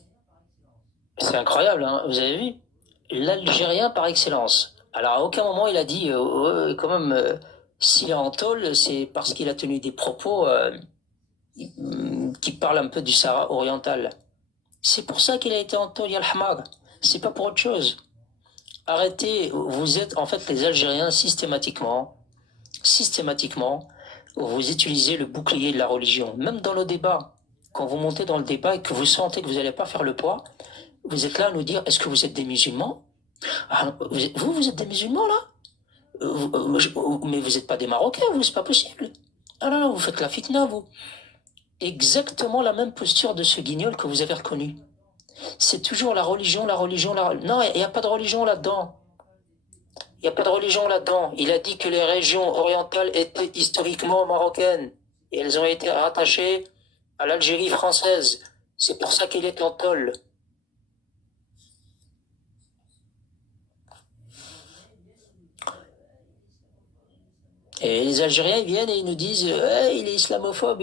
C'est incroyable, hein. Vous avez vu? L'Algérien par excellence. Alors à aucun moment il a dit, quand même, s'il est en tôle, c'est parce qu'il a tenu des propos qui parlent un peu du Sahara oriental. C'est pour ça qu'il a été en tôle, Yal Hamad. C'est pas pour autre chose. Arrêtez, vous êtes en fait les Algériens systématiquement, vous utilisez le bouclier de la religion. Même dans le débat, quand vous montez dans le débat et que vous sentez que vous n'allez pas faire le poids, vous êtes là à nous dire, est-ce que vous êtes des musulmans? Vous êtes des musulmans là? Mais vous n'êtes pas des Marocains, vous, c'est pas possible. Ah non, vous faites la fitna, vous. Exactement la même posture de ce guignol que vous avez reconnu. C'est toujours la religion. Non, il n'y a pas de religion là-dedans. Il n'y a pas de religion là-dedans. Il a dit que les régions orientales étaient historiquement marocaines. Et elles ont été rattachées à l'Algérie française. C'est pour ça qu'il est en tôle. Et les Algériens ils viennent et ils nous disent hey, il est islamophobe.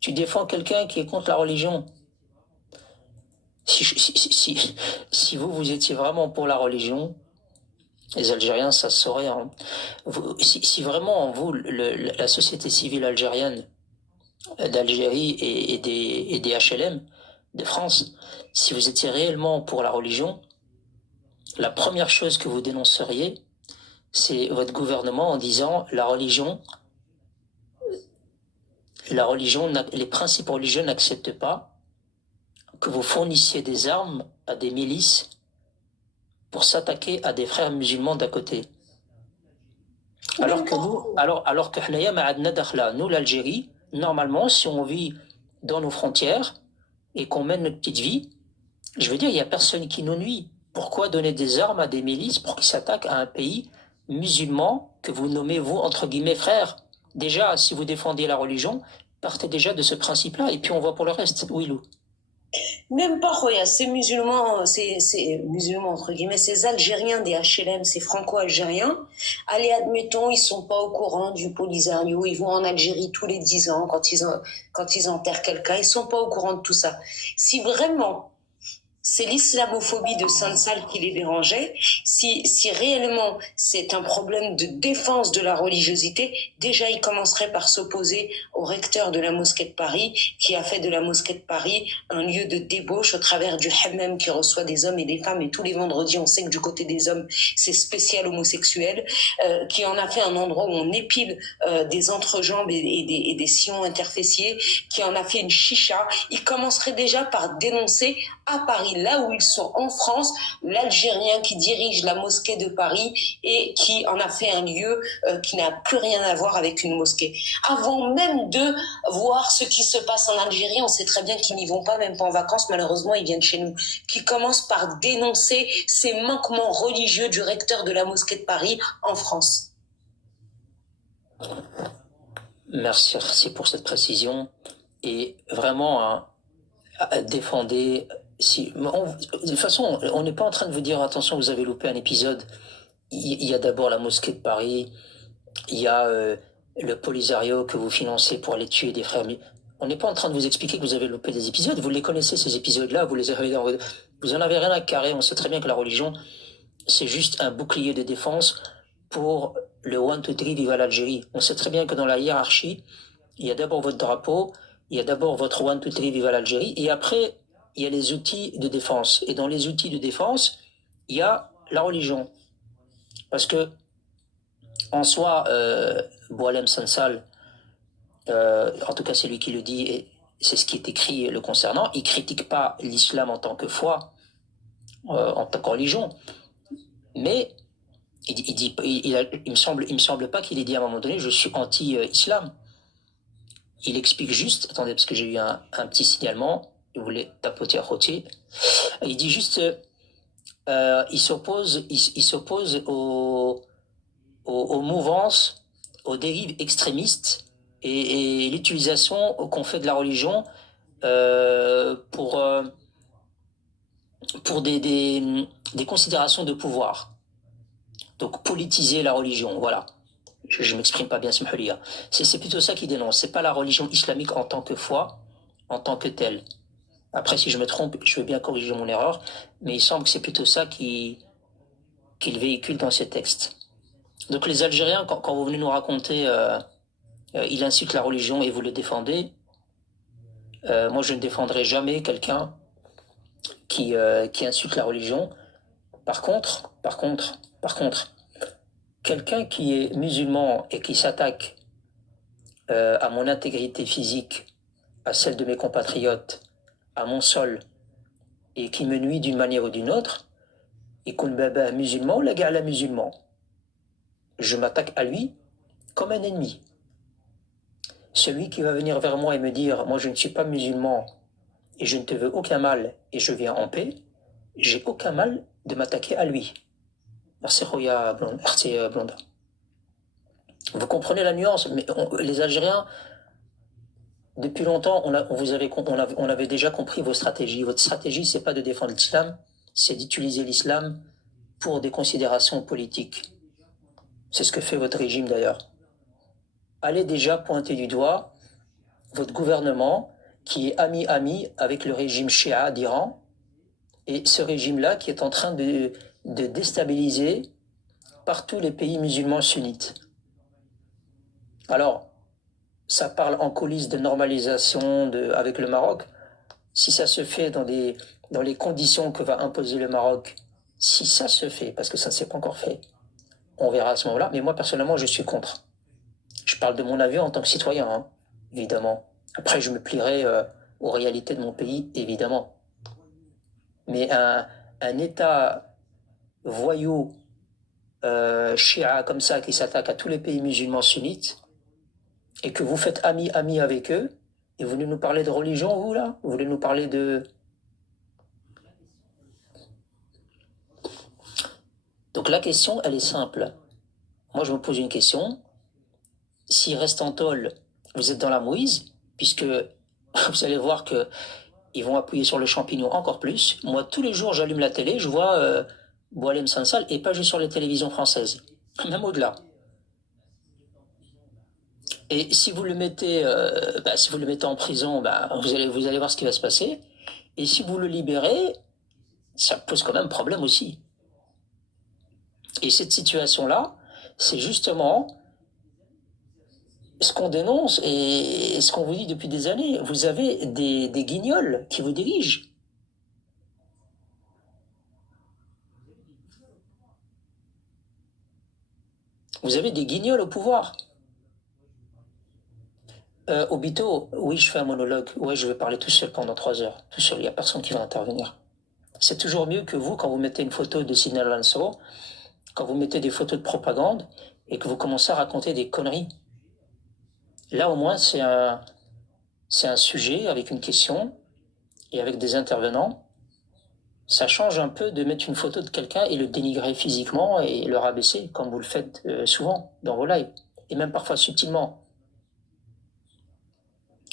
Tu défends quelqu'un qui est contre la religion. Si vous étiez vraiment pour la religion, les Algériens, ça se saurait. Hein. Si vraiment, vous, la société civile algérienne d'Algérie et des HLM de France, si vous étiez réellement pour la religion, la première chose que vous dénonceriez, c'est votre gouvernement en disant la religion, les principes religieux n'acceptent pas que vous fournissiez des armes à des milices pour s'attaquer à des frères musulmans d'à côté. Alors que nous, l'Algérie, normalement, si on vit dans nos frontières et qu'on mène notre petite vie, je veux dire, il n'y a personne qui nous nuit. Pourquoi donner des armes à des milices pour qu'ils s'attaquent à un pays musulman que vous nommez, vous, entre guillemets, frères? Déjà, si vous défendez la religion, partez déjà de ce principe-là, et puis on voit pour le reste. Oui, Lou. Même pas, Roya, ces musulmans, entre guillemets, ces Algériens des HLM, ces Franco-Algériens, allez, admettons, ils sont pas au courant du Polisario, ils vont en Algérie tous les 10 ans quand ils enterrent quelqu'un, ils sont pas au courant de tout ça. Si vraiment c'est l'islamophobie de Sansal qui les dérangeait, si réellement c'est un problème de défense de la religiosité, déjà il commencerait par s'opposer au recteur de la mosquée de Paris, qui a fait de la mosquée de Paris un lieu de débauche au travers du hammam qui reçoit des hommes et des femmes, et tous les vendredis on sait que du côté des hommes c'est spécial homosexuel, qui en a fait un endroit où on épile des entrejambes et des sillons interfessiers, qui en a fait une chicha. Il commencerait déjà par dénoncer à Paris Paris, là où ils sont en France, l'Algérien qui dirige la mosquée de Paris et qui en a fait un lieu qui n'a plus rien à voir avec une mosquée. Avant même de voir ce qui se passe en Algérie, on sait très bien qu'ils n'y vont pas, même pas en vacances, malheureusement, ils viennent chez nous. Qui commencent par dénoncer ces manquements religieux du recteur de la mosquée de Paris en France. Merci pour cette précision. Et vraiment, hein, défendez. De toute façon, on n'est pas en train de vous dire attention, vous avez loupé un épisode. Il y a d'abord la mosquée de Paris, il y a le Polisario que vous financez pour aller tuer des frères. On n'est pas en train de vous expliquer que vous avez loupé des épisodes. Vous les connaissez, ces épisodes-là. Vous les avez dans vous en avez rien à carrer. On sait très bien que la religion, c'est juste un bouclier de défense pour le 1, 2, 3, viva l'Algérie. On sait très bien que dans la hiérarchie, il y a d'abord votre drapeau, il y a d'abord votre 1, 2, 3, viva l'Algérie, et après, il y a les outils de défense. Et dans les outils de défense, il y a la religion. Parce que, en soi, Boualem Sansal, en tout cas c'est lui qui le dit, et c'est ce qui est écrit le concernant, il critique pas l'islam en tant que foi, en tant que religion, mais il me semble pas qu'il ait dit à un moment donné je suis anti-islam. Il explique juste, attendez parce que j'ai eu un petit signalement, il voulait tapoter à côté. Il dit juste, il s'oppose aux mouvances, aux dérives extrémistes et l'utilisation qu'on fait de la religion pour des considérations de pouvoir. Donc politiser la religion, voilà. Je m'exprime pas bien, Smhoulia. C'est plutôt ça qu'il dénonce. C'est pas la religion islamique en tant que foi, en tant que telle. Après, si je me trompe, je veux bien corriger mon erreur, mais il semble que c'est plutôt ça qu'il véhicule dans ses textes. Donc les Algériens, quand vous venez nous raconter, il insulte la religion et vous le défendez, moi je ne défendrai jamais quelqu'un qui insulte la religion. Par contre, quelqu'un qui est musulman et qui s'attaque à mon intégrité physique, à celle de mes compatriotes, à mon sol, et qui me nuit d'une manière ou d'une autre, et qu'on baba musulman ou la gala musulman, je m'attaque à lui comme un ennemi. Celui qui va venir vers moi et me dire moi je ne suis pas musulman et je ne te veux aucun mal et je viens en paix, j'ai aucun mal de m'attaquer à lui. Merci Roya Blonda. Vous comprenez la nuance, mais les Algériens, depuis longtemps, on avait déjà compris vos stratégies. Votre stratégie, c'est pas de défendre l'islam, c'est d'utiliser l'islam pour des considérations politiques. C'est ce que fait votre régime d'ailleurs. Allez déjà pointer du doigt votre gouvernement qui est ami avec le régime chiite d'Iran et ce régime-là qui est en train de déstabiliser partout les pays musulmans sunnites. Alors, ça parle en coulisses de normalisation avec le Maroc. Si ça se fait dans les conditions que va imposer le Maroc, si ça se fait, parce que ça ne s'est pas encore fait, on verra à ce moment-là. Mais moi, personnellement, je suis contre. Je parle de mon avis en tant que citoyen, hein, évidemment. Après, je me plierai aux réalités de mon pays, évidemment. Mais un État voyou, chiite comme ça, qui s'attaque à tous les pays musulmans sunnites, et que vous faites ami avec eux, et vous voulez nous parler de religion, vous, là? Vous voulez nous parler de... Donc la question, elle est simple. Moi, je me pose une question. S'il reste en tôle, vous êtes dans la mouise, puisque vous allez voir que ils vont appuyer sur le champignon encore plus. Moi, tous les jours, j'allume la télé, je vois Boualem Sansal, et pas juste sur les télévisions françaises, même au-delà. Et si vous le mettez, en prison, vous allez voir ce qui va se passer. Et si vous le libérez, ça pose quand même problème aussi. Et cette situation-là, c'est justement ce qu'on dénonce et ce qu'on vous dit depuis des années. Vous avez des guignols qui vous dirigent. Vous avez des guignols au pouvoir. Obito, oui, je fais un monologue. Ouais, je vais parler tout seul pendant 3 heures. Tout seul, il n'y a personne qui va intervenir. C'est toujours mieux que vous, quand vous mettez une photo de Sidney Lanso, quand vous mettez des photos de propagande et que vous commencez à raconter des conneries. Là, au moins, c'est un sujet avec une question et avec des intervenants. Ça change un peu de mettre une photo de quelqu'un et le dénigrer physiquement et le rabaisser, comme vous le faites souvent dans vos lives, et même parfois subtilement.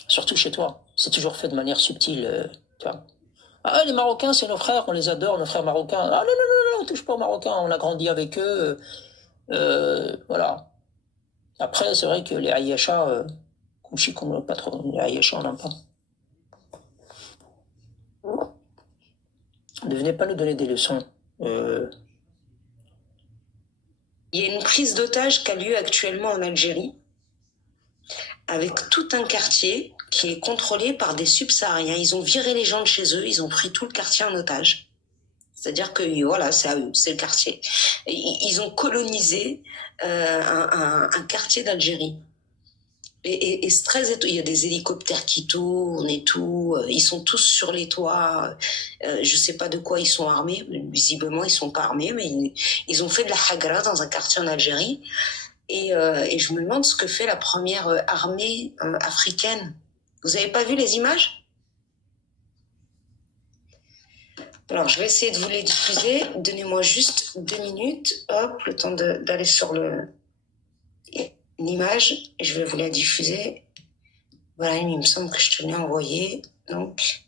Surtout chez toi, c'est toujours fait de manière subtile, tu vois. Ah, les Marocains, c'est nos frères, on les adore, nos frères marocains. Ah non, non, non, non, on touche pas aux Marocains, on a grandi avec eux. Voilà. Après, c'est vrai que les Aïecha, Kouchi, qu'on pas trop, les Aïecha, on n'aime pas. Ne venez pas nous donner des leçons. Il y a une prise d'otage qui a lieu actuellement en Algérie, avec tout un quartier qui est contrôlé par des subsahariens. Ils ont viré les gens de chez eux, ils ont pris tout le quartier en otage. C'est-à-dire que voilà, c'est à eux, c'est le quartier. Ils ont colonisé un quartier d'Algérie. Et c'est très étonnant. Il y a des hélicoptères qui tournent et tout. Ils sont tous sur les toits. Je sais pas de quoi ils sont armés. Visiblement, ils sont pas armés, mais ils ont fait de la hagra dans un quartier en Algérie. Et je me demande ce que fait la première armée africaine. Vous avez pas vu les images? Alors, je vais essayer de vous les diffuser. Donnez-moi juste 2 minutes. Hop, le temps d'aller sur l'image. Je vais vous la diffuser. Voilà, il me semble que je te l'ai envoyé. Donc,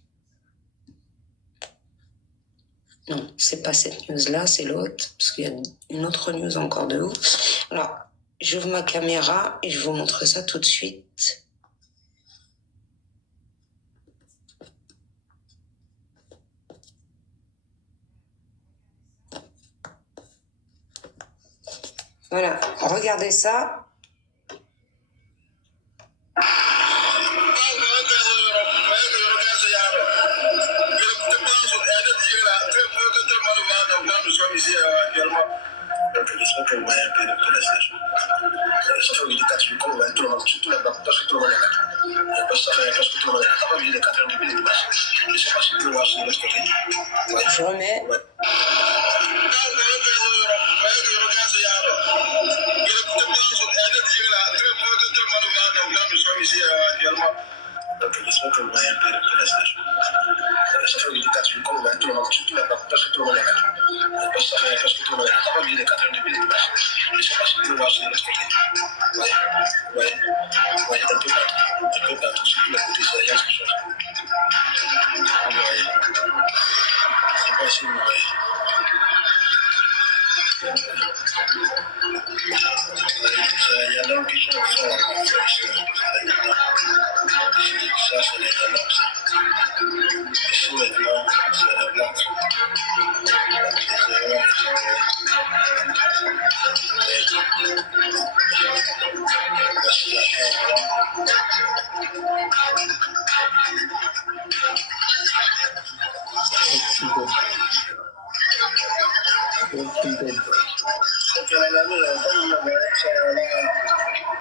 non, c'est pas cette news-là, c'est l'autre. Parce qu'il y a une autre news encore de ouf. Alors, j'ouvre ma caméra et je vous montre ça tout de suite. Voilà, regardez ça. Je remets.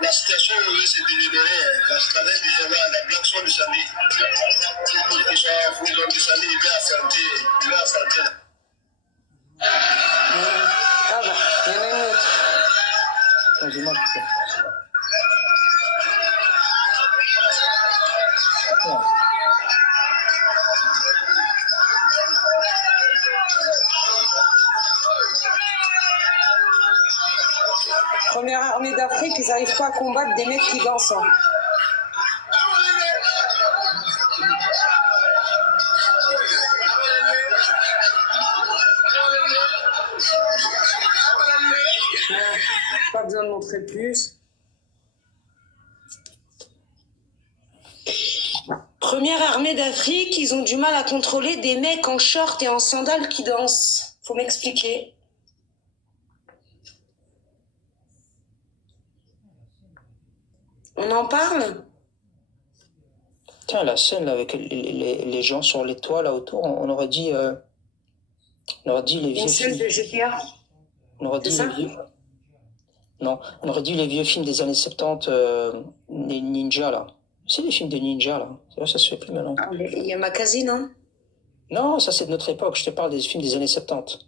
La situation s'est délibérée. La scandale déjà là, la blague soit descendue. Ils ont descendu, il va affronter. Ah bah, il y en a une autre. Dis-moi que c'est. Première armée d'Afrique, ils n'arrivent pas à combattre des mecs qui dansent. Hein. Pas besoin de montrer plus. Première armée d'Afrique, ils ont du mal à contrôler des mecs en short et en sandales qui dansent. Faut m'expliquer. On en parle? Tiens, la scène là, avec les gens sur les toits là autour, on aurait dit les vieux Une scène films. de GTA. On aurait dit C'est les ça? vieux. Non, on aurait dit les vieux films des années 70, les ninjas là. C'est des films de ninjas là. Ça se fait plus maintenant. Ah, il y a Makazi, non? Non, ça c'est de notre époque. Je te parle des films des années 70.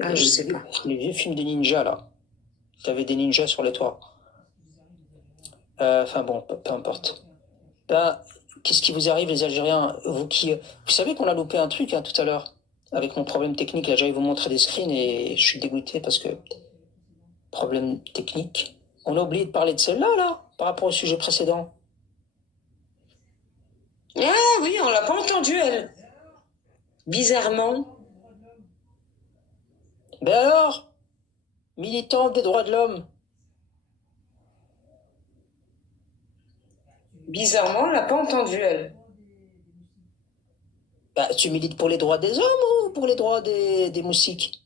Ah, je sais pas. Les vieux films des ninjas, là. T'avais des ninjas sur les toits. Enfin bon, peu importe. Ben, qu'est-ce qui vous arrive, les Algériens? Vous savez qu'on a loupé un truc tout à l'heure. Avec mon problème technique, là, j'allais vous montrer des screens et je suis dégoûté parce que... Problème technique. On a oublié de parler de celle-là, là, par rapport au sujet précédent. Ah oui, on l'a pas entendue, elle. Bizarrement. Ben alors, militante des droits de l'homme. Bizarrement, on l'a pas entendue, elle. Ben, tu milites pour les droits des hommes ou pour les droits des moustiques?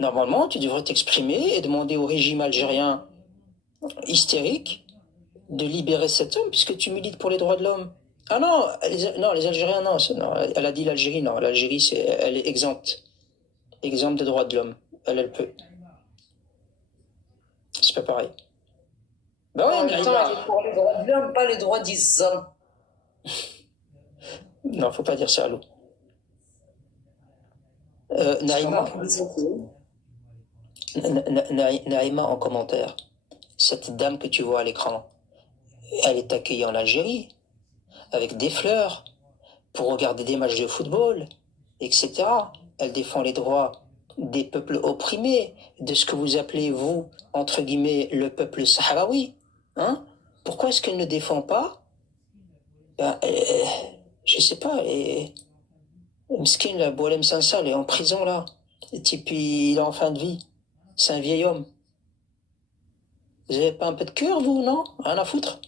Normalement, tu devrais t'exprimer et demander au régime algérien hystérique de libérer cet homme puisque tu milites pour les droits de l'homme. Ah non, les Algériens, non, non, elle a dit l'Algérie, non, l'Algérie, elle est exempte. Exempte des droits de l'homme. Elle peut. C'est pas pareil. Ben En ouais, même temps, elle est pour les droits de l'homme, pas les droits des hommes. non, faut pas dire ça à l'eau. Naïma, en commentaire, cette dame que tu vois à l'écran, elle est accueillie en Algérie, avec des fleurs, pour regarder des matchs de football, etc. Elle défend les droits des peuples opprimés, de ce que vous appelez, vous, entre guillemets, le peuple sahraoui. Hein? Pourquoi est-ce qu'elle ne défend pas je sais pas, Mskin, la Boualem Sansal, est en prison, là. Et puis, il est en fin de vie. C'est un vieil homme. Vous avez pas un peu de cœur, vous, non? Rien à foutre.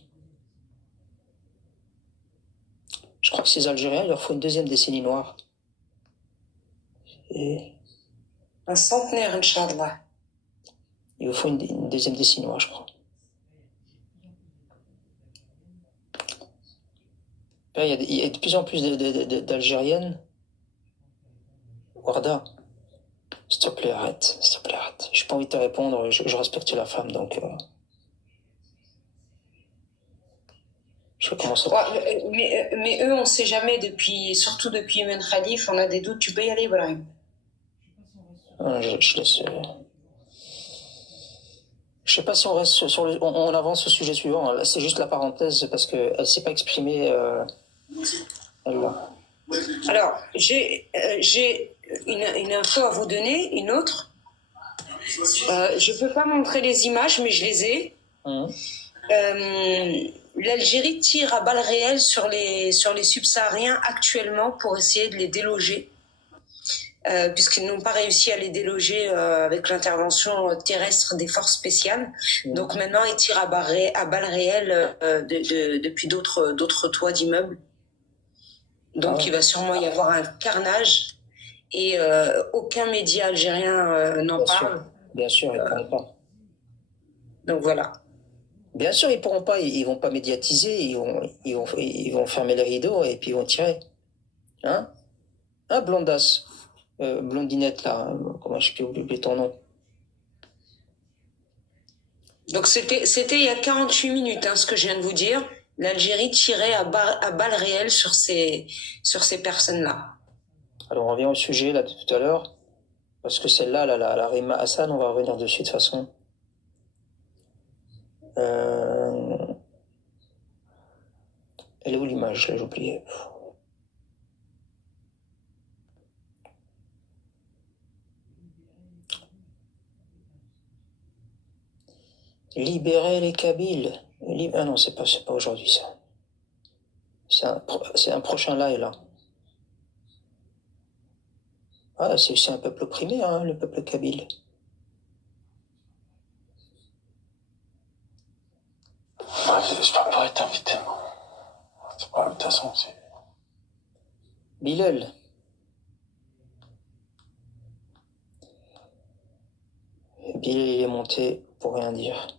Je crois que ces Algériens, il leur faut une deuxième décennie noire. Un centenaire, Inch'Allah. Il vous faut une deuxième décennie noire, je crois. Là, il y a de plus en plus d'Algériennes. Warda, s'il te plaît, arrête. S'il te plaît, arrête. J'ai pas envie de te répondre, je respecte la femme, donc... Je commence à... Ouais, mais eux, on sait jamais, surtout depuis Yemen Khalif, on a des doutes. Tu peux y aller, Ibrahim. Je laisse... Je sais pas si on reste sur le... On avance au sujet suivant. Là, c'est juste la parenthèse parce qu'elle s'est pas exprimée... Alors, j'ai une info à vous donner, une autre. Je peux pas montrer les images, mais je les ai. L'Algérie tire à balles réelles sur les subsahariens actuellement pour essayer de les déloger, puisqu'ils n'ont pas réussi à les déloger avec l'intervention terrestre des forces spéciales. Donc maintenant, ils tirent à balles réelles depuis d'autres toits d'immeubles. Donc il va sûrement y avoir un carnage et aucun média algérien n'en parle. Bien sûr, ils ne pourront pas. Donc voilà. Bien sûr, ils pourront pas, ils vont pas médiatiser, ils vont fermer les rideaux et puis ils vont tirer. Hein? Ah, blondasse. Blondinette, là, comment je peux oublier ton nom? Donc c'était il y a 48 minutes, ce que je viens de vous dire. L'Algérie tirait à balles réelles sur ces personnes-là. Alors on revient au sujet là de tout à l'heure, parce que celle-là, la Rima Hassan, on va revenir dessus de toute façon. Elle est où l'image? Là, j'ai oublié. Libérer les Kabyles. Ah non, c'est pas aujourd'hui ça. C'est un prochain live là. Ah, c'est aussi un peuple opprimé, le peuple kabyle. Je peux pas être invité. C'est pas, de toute façon, c'est... Bilal. Bilal, il est monté pour rien dire.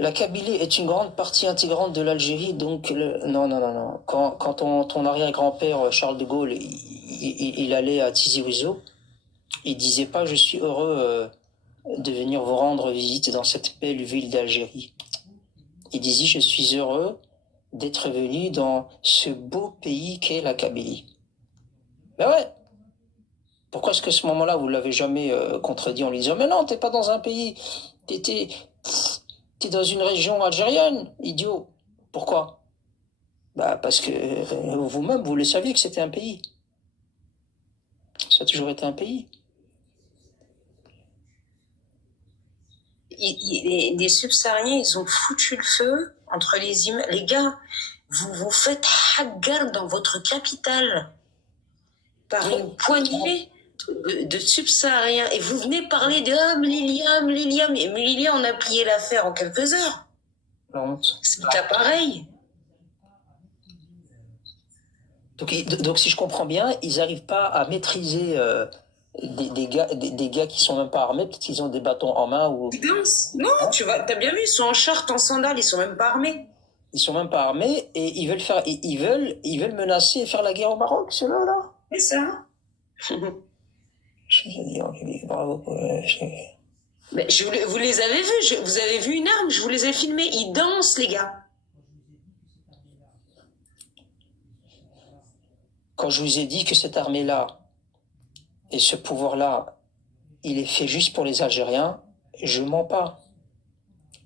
La Kabylie est une grande partie intégrante de l'Algérie, donc... Non. Quand ton arrière-grand-père, Charles de Gaulle, il allait à Tizi Ouzou, il disait pas « Je suis heureux de venir vous rendre visite dans cette belle ville d'Algérie ». Il disait « Je suis heureux d'être venu dans ce beau pays qu'est la Kabylie. Ben ouais. Pourquoi est-ce que ce moment-là, vous l'avez jamais contredit en lui disant « Mais non, t'es pas dans un pays, t'es dans une région algérienne, idiot. » Pourquoi? Bah parce que vous-même, vous le saviez que c'était un pays. Ça a toujours été un pays. Les subsahariens, ils ont foutu le feu entre les immeubles. Les gars, vous faites hagar dans votre capitale par une poignée de subsahariens et vous venez parler de Mlilia, mais Mlilia, on a plié l'affaire en quelques heures. La honte. C'est pas pareil. Donc si je comprends bien, ils n'arrivent pas à maîtriser des gars qui sont même pas armés, peut-être qu'ils ont des bâtons en main ou. Non, t'as bien vu, ils sont en short, en sandales, ils sont même pas armés. Ils sont même pas armés et ils veulent menacer et faire la guerre au Maroc, ceux-là là. C'est ça. Bravo. Mais vous les avez vus, vous avez vu une arme, je vous les ai filmés, ils dansent les gars. Quand je vous ai dit que cette armée-là et ce pouvoir-là, il est fait juste pour les Algériens, je mens pas.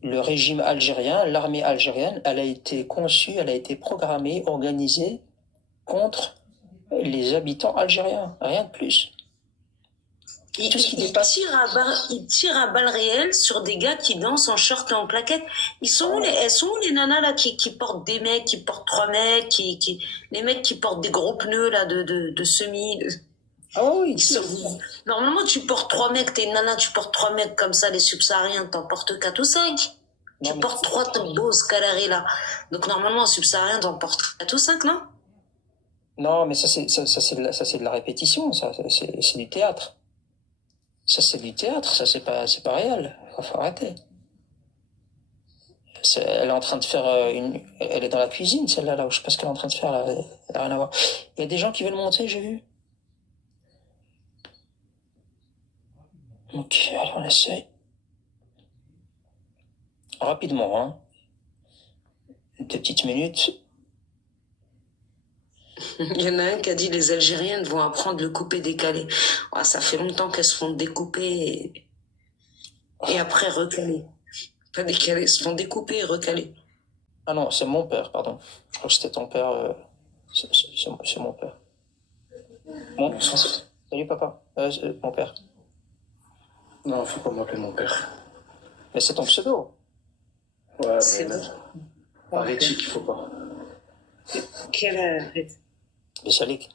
Le régime algérien, l'armée algérienne, elle a été conçue, elle a été programmée, organisée contre les habitants algériens, rien de plus. Ils tirent à balles réelles sur des gars qui dansent en short et en claquettes. Elles sont où les nanas là qui portent des mecs, qui portent 3 mecs, les mecs qui portent des gros pneus là de semi. Ah oui. Normalement tu portes 3 mecs, t'es une nana, tu portes 3 mecs comme ça, les subsahariens t'en portes 4 ou 5. Tu portes 3 beaux carrés là. Donc normalement en subsaharien t'en portes 4 ou 5, non? Non, mais ça c'est de la répétition, ça c'est du théâtre. Ça c'est du théâtre, ça c'est pas réel. Faut arrêter. Elle est en train de faire elle est dans la cuisine celle-là là, je sais pas ce qu'elle est en train de faire là, elle a rien à voir. Il y a des gens qui veulent monter, j'ai vu. Ok, allez on essaye. Rapidement, hein. 2 petites minutes. Il y en a un qui a dit les Algériennes vont apprendre le coupé-décalé. Oh, ça fait longtemps qu'elles se font découper et après recaler. Pas décaler, elles se font découper et recaler. Ah non, c'est mon père, pardon. Je crois que c'était ton père. C'est mon père. Bon, salut papa. Mon père. Non, faut pas m'appeler mon père. Mais c'est ton pseudo. Ouais, C'est mais bon. Arrêtique, il faut pas. Mais Salik.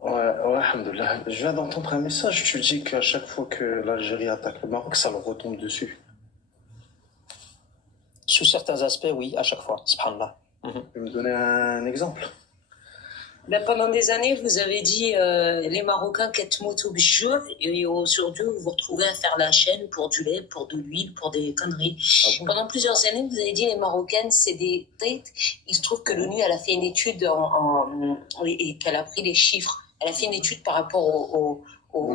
Ouais, alhamdoulilah. Je viens d'entendre un message, tu dis qu'à chaque fois que l'Algérie attaque le Maroc, ça leur retombe dessus. Sous certains aspects, oui, à chaque fois. Subhanallah. Tu peux me donner un exemple? Ben, pendant des années, vous avez dit les Marocains qu'être bijou et aujourd'hui vous vous retrouvez à faire la chaîne pour du lait, pour de l'huile, pour des conneries. Bon? Pendant plusieurs années, vous avez dit les Marocaines c'est des têtes. Il se trouve que l'ONU elle a fait une étude et qu'elle a pris les chiffres. Elle a fait une étude par rapport au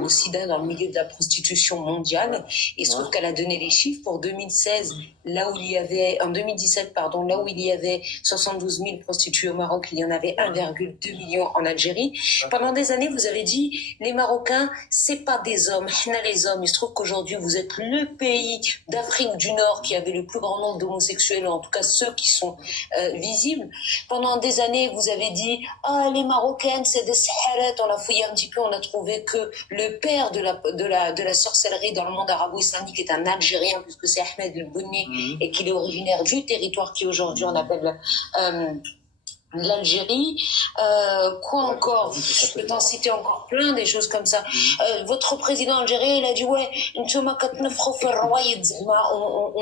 sida dans le milieu de la prostitution mondiale. Et il se trouve qu'elle a donné les chiffres pour 2016, là où il y avait, en 2017, pardon, là où il y avait 72 000 prostituées au Maroc, il y en avait 1,2 million en Algérie. Pendant des années, vous avez dit, les Marocains, c'est pas des hommes, hna les hommes. Il se trouve qu'aujourd'hui, vous êtes le pays d'Afrique du Nord qui avait le plus grand nombre d'homosexuels, en tout cas ceux qui sont visibles. Pendant des années, vous avez dit, ah, les Marocaines, c'est des saharettes. On a fouillé un petit peu, on a trouvé que le père de la sorcellerie dans le monde arabo-islamique est un Algérien, puisque c'est Ahmed El Bouni, et qu'il est originaire du territoire qui aujourd'hui on appelle l'Algérie. Quoi encore? Je peux t'en citer encore plein, des choses comme ça. Votre président algérien, il a dit ouais, on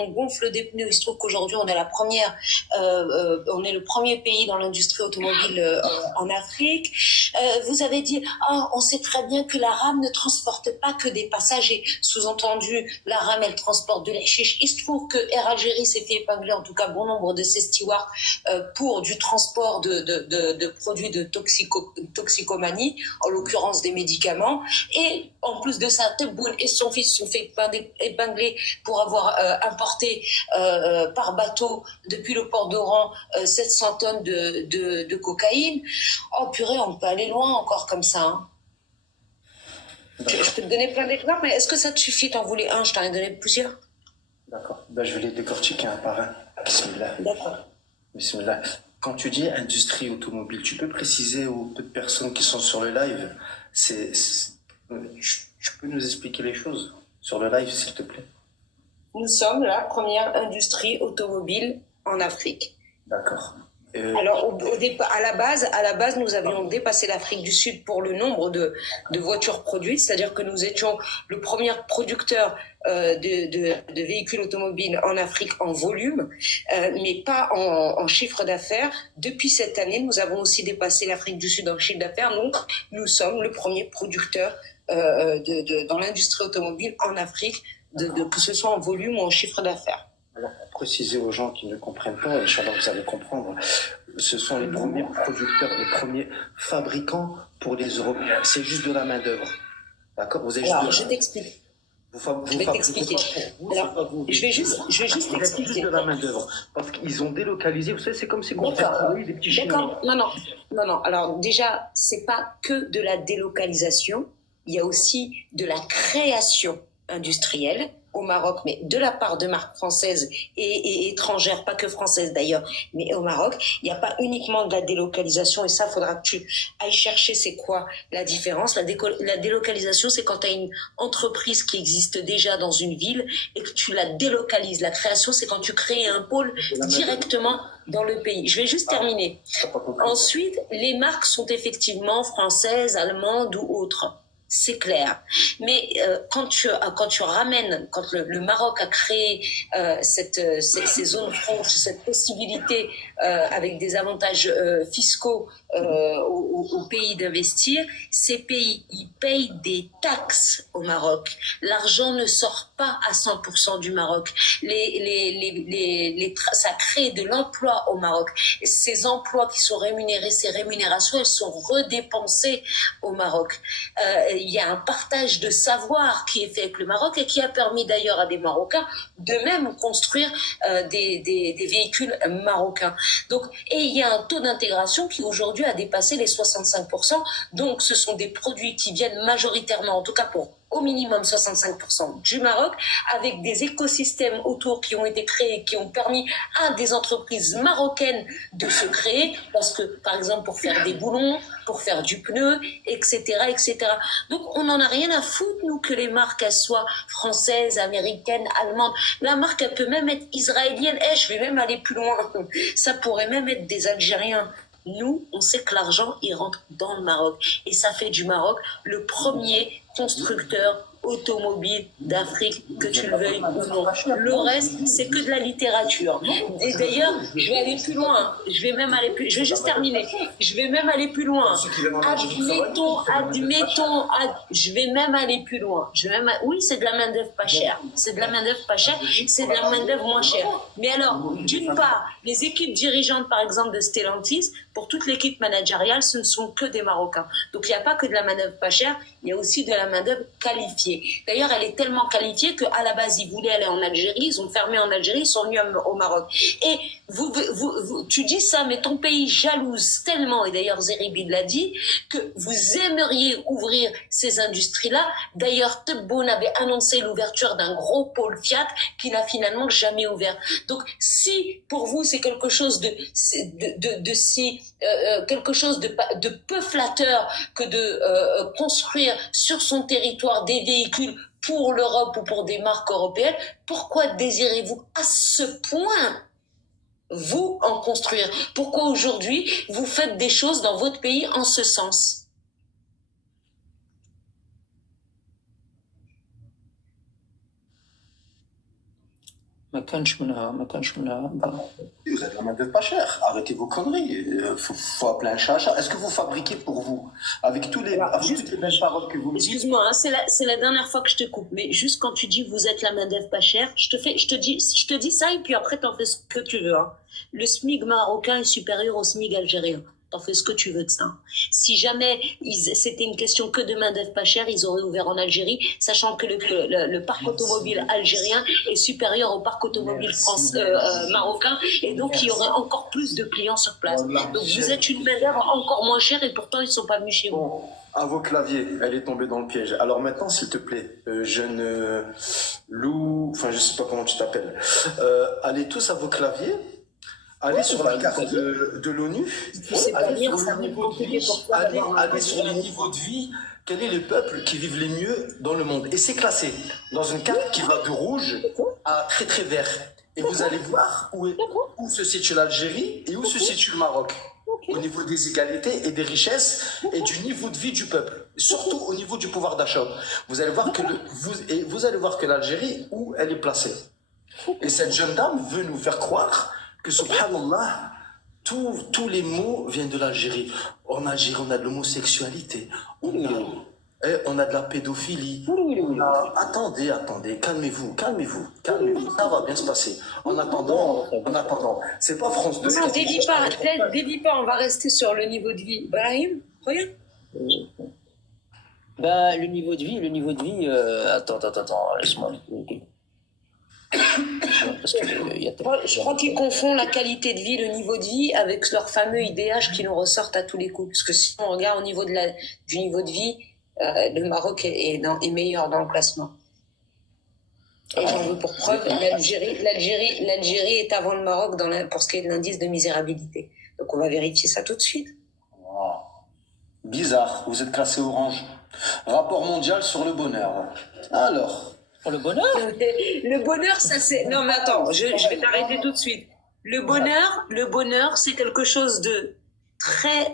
gonfle des pneus. Il se trouve qu'aujourd'hui on est on est le premier pays dans l'industrie automobile en Afrique. Vous avez dit on sait très bien que la rame ne transporte pas que des passagers. Sous-entendu, la rame elle transporte de la chiche. Il se trouve que Air Algérie s'est fait épingler, en tout cas bon nombre de ses stewards pour du transport de produits de toxicomanie, en l'occurrence des médicaments. Et en plus de ça, Tebboune et son fils sont fait épingler pour avoir importé par bateau depuis le port d'Oran 700 tonnes de cocaïne. Oh purée, on peut aller loin encore comme ça. Hein. Je peux te donner plein d'exemples, mais est-ce que ça te suffit? T'en voulais un, je t'en ai donné plusieurs. D'accord. Ben, je vais les décortiquer un par un. Bismillah. D'accord. Bismillah. Quand tu dis industrie automobile, tu peux préciser aux peu de personnes qui sont sur le live, tu peux nous expliquer les choses sur le live, s'il te plaît? Nous sommes la première industrie automobile en Afrique. D'accord. Alors, à la base, nous avions dépassé l'Afrique du Sud pour le nombre de voitures produites, c'est-à-dire que nous étions le premier producteur de véhicules automobiles en Afrique en volume, mais pas en chiffre d'affaires. Depuis cette année, nous avons aussi dépassé l'Afrique du Sud en chiffre d'affaires, donc nous sommes le premier producteur dans l'industrie automobile en Afrique, que ce soit en volume ou en chiffre d'affaires. Alors, pour préciser aux gens qui ne comprennent pas, Inch'Allah, vous allez comprendre, ce sont les premiers producteurs, les premiers fabricants pour les Européens. C'est juste de la main-d'œuvre. D'accord? Vous avez Alors, juste je t'explique. Je vais t'expliquer. Alors, je vais juste t'expliquer. Juste de la main-d'œuvre. Parce qu'ils ont délocalisé, vous savez, c'est comme si on D'accord. fait des petits chinois. D'accord. Non. Alors, déjà, c'est pas que de la délocalisation. Il y a aussi de la création industrielle au Maroc, mais de la part de marques françaises et étrangères, pas que françaises d'ailleurs, mais au Maroc, il n'y a pas uniquement de la délocalisation, et ça, faudra que tu ailles chercher c'est quoi la différence. La délocalisation, c'est quand tu as une entreprise qui existe déjà dans une ville et que tu la délocalises. La création, c'est quand tu crées un pôle directement dans le pays. Je vais juste terminer. Ensuite, les marques sont effectivement françaises, allemandes ou autres. C'est clair. Mais quand tu ramènes, quand le Maroc a créé ces zones franches, cette possibilité avec des avantages fiscaux aux pays d'investir, ces pays, ils payent des taxes au Maroc. L'argent ne sort pas à 100% du Maroc. Ça crée de l'emploi au Maroc. Et ces emplois qui sont rémunérés, ces rémunérations, elles sont redépensées au Maroc. Il y a un partage de savoir qui est fait avec le Maroc et qui a permis d'ailleurs à des Marocains de même construire des véhicules marocains. Donc, et il y a un taux d'intégration qui aujourd'hui a dépassé les 65%. Donc, ce sont des produits qui viennent majoritairement, en tout cas pour au minimum 65% du Maroc, avec des écosystèmes autour qui ont été créés, qui ont permis à des entreprises marocaines de se créer, parce que, par exemple, pour faire des boulons, pour faire du pneu, etc., etc. Donc, on n'en a rien à foutre, nous, que les marques, elles soient françaises, américaines, allemandes. La marque, elle peut même être israélienne. Je vais même aller plus loin. Ça pourrait même être des Algériens. Nous, on sait que l'argent, il rentre dans le Maroc. Et ça fait du Maroc le premier constructeur automobile d'Afrique, que tu le veuilles ou non. Le reste, c'est que de la littérature. Et d'ailleurs, je vais aller plus loin. Je vais juste terminer. Je vais même aller plus loin. Admettons, je vais même aller plus loin. Oui, c'est de la main-d'œuvre pas chère. C'est de la main-d'œuvre pas chère. C'est de la main-d'œuvre moins chère. Mais alors, d'une part, les équipes dirigeantes, par exemple, de Stellantis, pour toute l'équipe managériale, ce ne sont que des Marocains. Donc, il n'y a pas que de la main-d'œuvre pas chère, il y a aussi de la main-d'œuvre qualifiée. D'ailleurs, elle est tellement qualifiée qu'à la base, ils voulaient aller en Algérie, ils ont fermé en Algérie, ils sont venus au Maroc. Et tu dis ça, mais ton pays jalouse tellement, et d'ailleurs Zeribi l'a dit, que vous aimeriez ouvrir ces industries-là. D'ailleurs, Tebboune avait annoncé l'ouverture d'un gros pôle Fiat qui n'a finalement jamais ouvert. Donc, si pour vous c'est quelque chose quelque chose de peu flatteur que de construire sur son territoire des véhicules pour l'Europe ou pour des marques européennes, pourquoi désirez-vous à ce point vous en construire? Pourquoi aujourd'hui vous faites des choses dans votre pays en ce sens? ما كانش منها Vous êtes la main d'œuvre pas chère. Arrêtez vos conneries. Faut appeler un chat. Est-ce que vous fabriquez pour vous avec toutes les belles paroles que vous me dites? Excuse-moi, hein, c'est la dernière fois que je te coupe, mais juste quand tu dis vous êtes la main d'œuvre pas chère, je te dis ça et puis après t'en fais ce que tu veux. Hein. Le SMIC marocain est supérieur au SMIC algérien. T'en fais ce que tu veux de ça. Si jamais c'était une question que de main d'œuvre pas chère, ils auraient ouvert en Algérie, sachant que le parc automobile algérien est supérieur au parc automobile marocain, et donc il y aurait encore plus de clients sur place. Donc vous êtes une main d'œuvre encore moins chère et pourtant ils sont pas venus chez vous. Bon, à vos claviers, elle est tombée dans le piège. Alors maintenant, s'il te plaît, jeune loup, enfin je sais pas comment tu t'appelles, allez tous à vos claviers. Allez sur la carte de l'ONU, allez sur les niveaux de vie, quel est le peuple qui vivent les mieux dans le monde. Et c'est classé dans une carte qui va de rouge à très très vert. Et vous allez voir où se situe l'Algérie et où se situe le Maroc. Au niveau des égalités et des richesses et du niveau de vie du peuple. Surtout au niveau du pouvoir d'achat. Vous allez voir que l'Algérie, où elle est placée. Et cette jeune dame veut nous faire croire que, subhanallah, tous les mots viennent de l'Algérie. En Algérie, on a de l'homosexualité, on a de la pédophilie. Attendez, calmez-vous, ça va bien se passer. En attendant, c'est pas France 2. Non, dévie pas, on va rester sur le niveau de vie. Brahim, regarde. Ben, le niveau de vie, attends, laisse-moi. Parce que, Je crois qu'ils confondent la qualité de vie, le niveau de vie avec leur fameux IDH qui nous ressortent à tous les coups. Parce que si on regarde au niveau du niveau de vie, le Maroc est meilleur dans le classement. Et j'en veux pour preuve, l'Algérie est avant le Maroc pour ce qui est de l'indice de misérabilité. Donc on va vérifier ça tout de suite. Oh. Bizarre, vous êtes classé orange. Rapport mondial sur le bonheur. Alors... Pour le bonheur? Le bonheur, ça c'est... Non mais attends, je vais t'arrêter tout de suite. Le bonheur, c'est quelque chose de très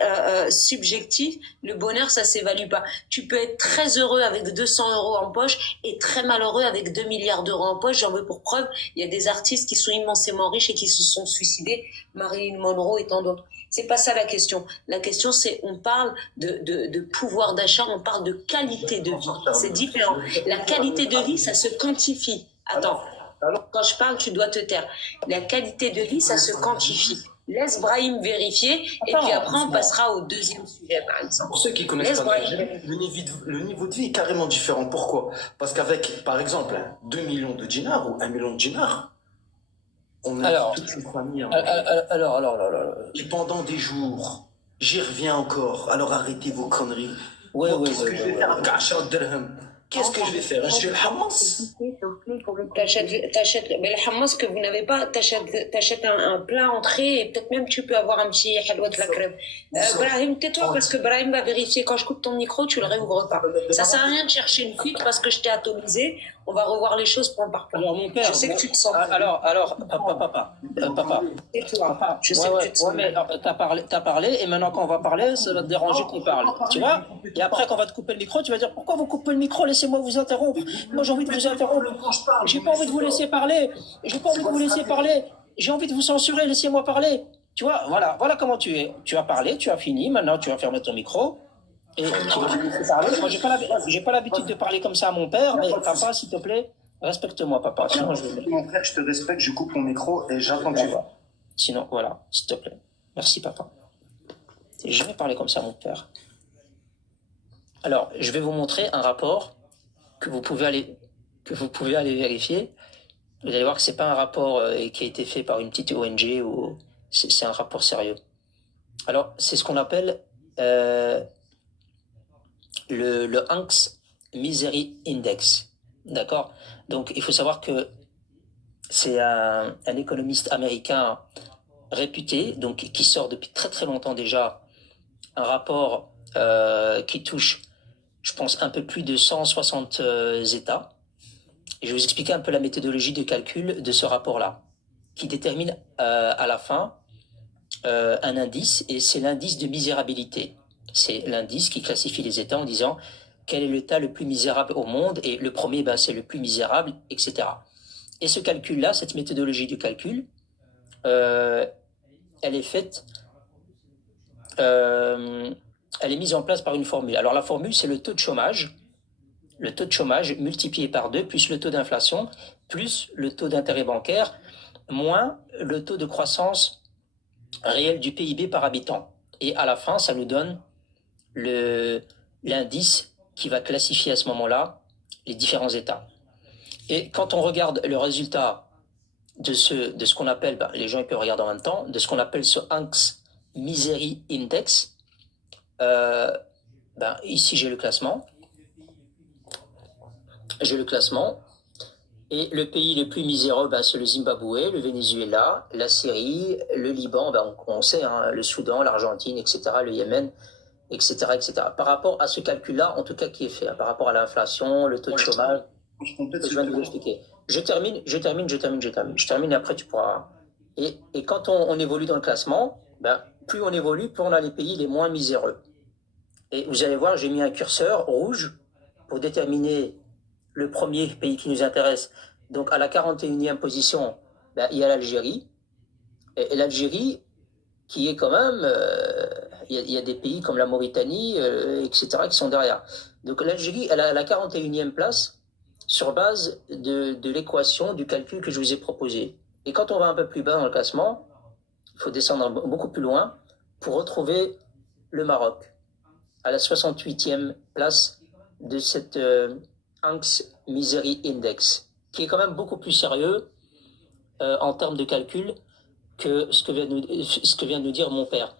subjectif. Le bonheur, ça s'évalue pas. Tu peux être très heureux avec 200 € en poche et très malheureux avec 2 milliards d'euros en poche. J'en veux pour preuve, il y a des artistes qui sont immensément riches et qui se sont suicidés, Marilyn Monroe et tant d'autres. C'est pas ça la question. La question, c'est on parle de pouvoir d'achat, on parle de qualité de vie. C'est différent. La qualité de vie, ça se quantifie. Attends, quand je parle, tu dois te taire. La qualité de vie, ça se quantifie. Laisse Brahim vérifier et puis après on passera au deuxième sujet par exemple. Pour ceux qui connaissent pas l'Algérie, le niveau de vie est carrément différent. Pourquoi? Parce qu'avec, par exemple, 2 millions de dinars ou 1 million de dinars, on a toute une famille. Et pendant des jours, j'y reviens encore. Alors arrêtez vos conneries. Qu'est-ce que je vais faire avec 10 dirhams? Qu'est-ce que je vais faire? Je suis le Hamas. T'achètes, mais le Hamas que vous n'avez pas, t'achètes un plat entrée et peut-être même tu peux avoir un petit halwa de la crème. Brahim, tais-toi parce que Brahim va vérifier quand je coupe ton micro, tu le réouvres pas. Ça sert à rien de chercher une fuite parce que je t'ai atomisé. On va revoir les choses point par point. Alors mon père, je sais que tu te sens. Alors, papa. Tais-toi. Je sais que tu te sens. Mais t'as parlé et maintenant quand on va parler, ça va te déranger qu'on parle. Tu vois? Et après quand on va te couper le micro, tu vas dire pourquoi vous coupez le micro? Laissez-moi vous interrompre. Moi j'ai envie de vous interrompre. J'ai pas envie de vous laisser parler. J'ai envie de vous censurer. Laissez-moi parler. Tu vois? Voilà comment tu es. Tu as parlé, tu as fini. Maintenant tu vas fermer ton micro. Et tu vas me laisser parler. Moi j'ai pas l'habitude de parler comme ça à mon père, mais papa, s'il te plaît, respecte-moi, papa. Sinon, Mon frère, je te respecte, je coupe mon micro et j'attends que tu vas. Sinon, voilà, s'il te plaît. Merci, papa. J'ai jamais parlé comme ça à mon père. Alors, je vais vous montrer un rapport que vous pouvez aller vérifier. Vous allez voir que c'est pas un rapport qui a été fait par une petite ONG ou c'est un rapport sérieux. Alors, c'est ce qu'on appelle le Hanks Misery Index. D'accord? Donc, il faut savoir que c'est un économiste américain réputé, donc qui sort depuis très très longtemps déjà un rapport qui touche, je pense, un peu plus de 160 États. Et je vais vous expliquer un peu la méthodologie de calcul de ce rapport-là, qui détermine à la fin un indice, et c'est l'indice de misérabilité. C'est l'indice qui classifie les États en disant quel est l'État le plus misérable au monde, et le premier, c'est le plus misérable, etc. Et ce calcul-là, cette méthodologie du calcul, elle est faite, elle est mise en place par une formule. Alors la formule, c'est le taux de chômage multiplié par 2, plus le taux d'inflation, plus le taux d'intérêt bancaire, moins le taux de croissance réel du PIB par habitant. Et à la fin, ça nous donne l'indice qui va classifier à ce moment-là les différents États. Et quand on regarde le résultat de ce qu'on appelle, les gens ils peuvent regarder en même temps, de ce qu'on appelle ce Hanks Misery Index, ici j'ai le classement. Et le pays le plus miséreux, c'est le Zimbabwe, le Venezuela, la Syrie, le Liban, on sait, le Soudan, l'Argentine, etc., le Yémen, etc., etc. Par rapport à ce calcul-là, en tout cas qui est fait, par rapport à l'inflation, le taux de chômage, je viens de vous expliquer. Je termine et après tu pourras... Et quand on évolue dans le classement, plus on évolue, plus on a les pays les moins miséreux. Et vous allez voir, j'ai mis un curseur rouge pour déterminer le premier pays qui nous intéresse. Donc à la 41e position, il y a l'Algérie. Et l'Algérie, qui est quand même... Il y a des pays comme la Mauritanie, etc., qui sont derrière. Donc l'Algérie, elle a la 41e place sur base de l'équation, du calcul que je vous ai proposé. Et quand on va un peu plus bas dans le classement, il faut descendre beaucoup plus loin pour retrouver le Maroc, à la 68e place de cette Hanks Misery Index, qui est quand même beaucoup plus sérieux en termes de calcul que ce que vient de nous dire mon père,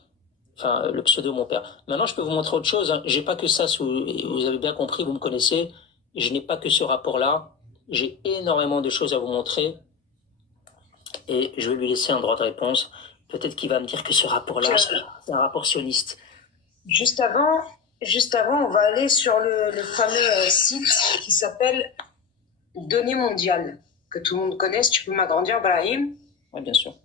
enfin le pseudo mon père. Maintenant, je peux vous montrer autre chose. J'ai pas que ça, vous avez bien compris, vous me connaissez. Je n'ai pas que ce rapport-là. J'ai énormément de choses à vous montrer. Et je vais lui laisser un droit de réponse. Peut-être qu'il va me dire que ce rapport-là, c'est un rapport sioniste. Juste avant, on va aller sur le fameux site qui s'appelle Données mondiales, que tout le monde connaît. Si tu peux m'agrandir, Brahim. Oui, bien sûr.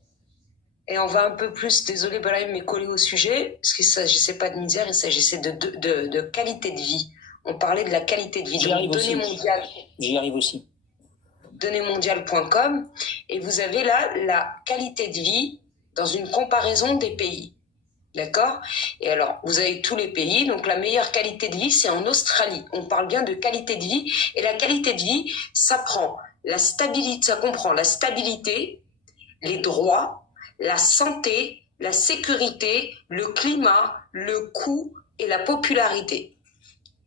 Et on va un peu plus, désolé Brahim, mais coller au sujet, parce qu'il ne s'agissait pas de misère, il s'agissait de qualité de vie. On parlait de la qualité de vie. J'y arrive aussi. Donnesmondiales.com, et vous avez là la qualité de vie dans une comparaison des pays. D'accord? Et alors, vous avez tous les pays, donc la meilleure qualité de vie, c'est en Australie. On parle bien de qualité de vie, et la qualité de vie, ça comprend la stabilité, les droits, la santé, la sécurité, le climat, le coût et la popularité.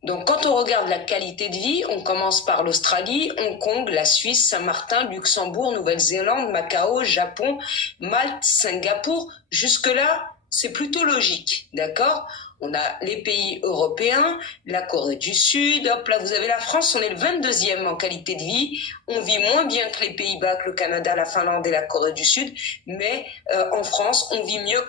Donc, quand on regarde la qualité de vie, on commence par l'Australie, Hong Kong, la Suisse, Saint-Martin, Luxembourg, Nouvelle-Zélande, Macao, Japon, Malte, Singapour. Jusque-là, c'est plutôt logique, d'accord? On a les pays européens, la Corée du Sud, hop là vous avez la France, on est le 22e en qualité de vie, on vit moins bien que les Pays-Bas, que le Canada, la Finlande et la Corée du Sud, mais en France, on vit mieux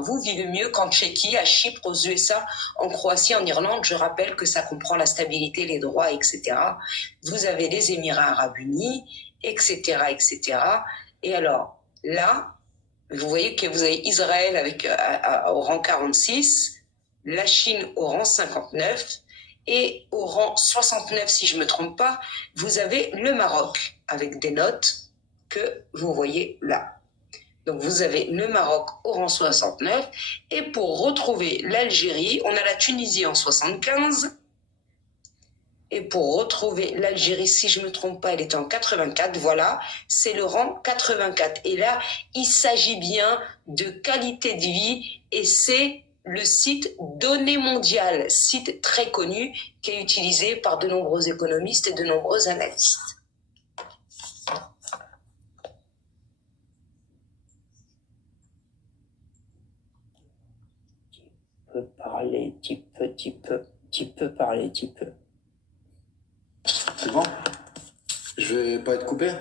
vous vivez mieux qu'en Tchéquie, à Chypre, aux USA, en Croatie, en Irlande. Je rappelle que ça comprend la stabilité, les droits, etc. Vous avez les Émirats Arabes Unis, etc., etc. Et alors, là, vous voyez que vous avez Israël au rang 46, la Chine au rang 59 et au rang 69, si je ne me trompe pas, vous avez le Maroc avec des notes que vous voyez là. Donc vous avez le Maroc au rang 69 et pour retrouver l'Algérie, on a la Tunisie en 75 et pour retrouver l'Algérie, si je ne me trompe pas, elle est en 84, voilà, c'est le rang 84. Et là, il s'agit bien de qualité de vie et c'est le site Données mondiales, site très connu qui est utilisé par de nombreux économistes et de nombreux analystes. Tu peux parler, tu peux parler. C'est bon? Je vais pas être coupé?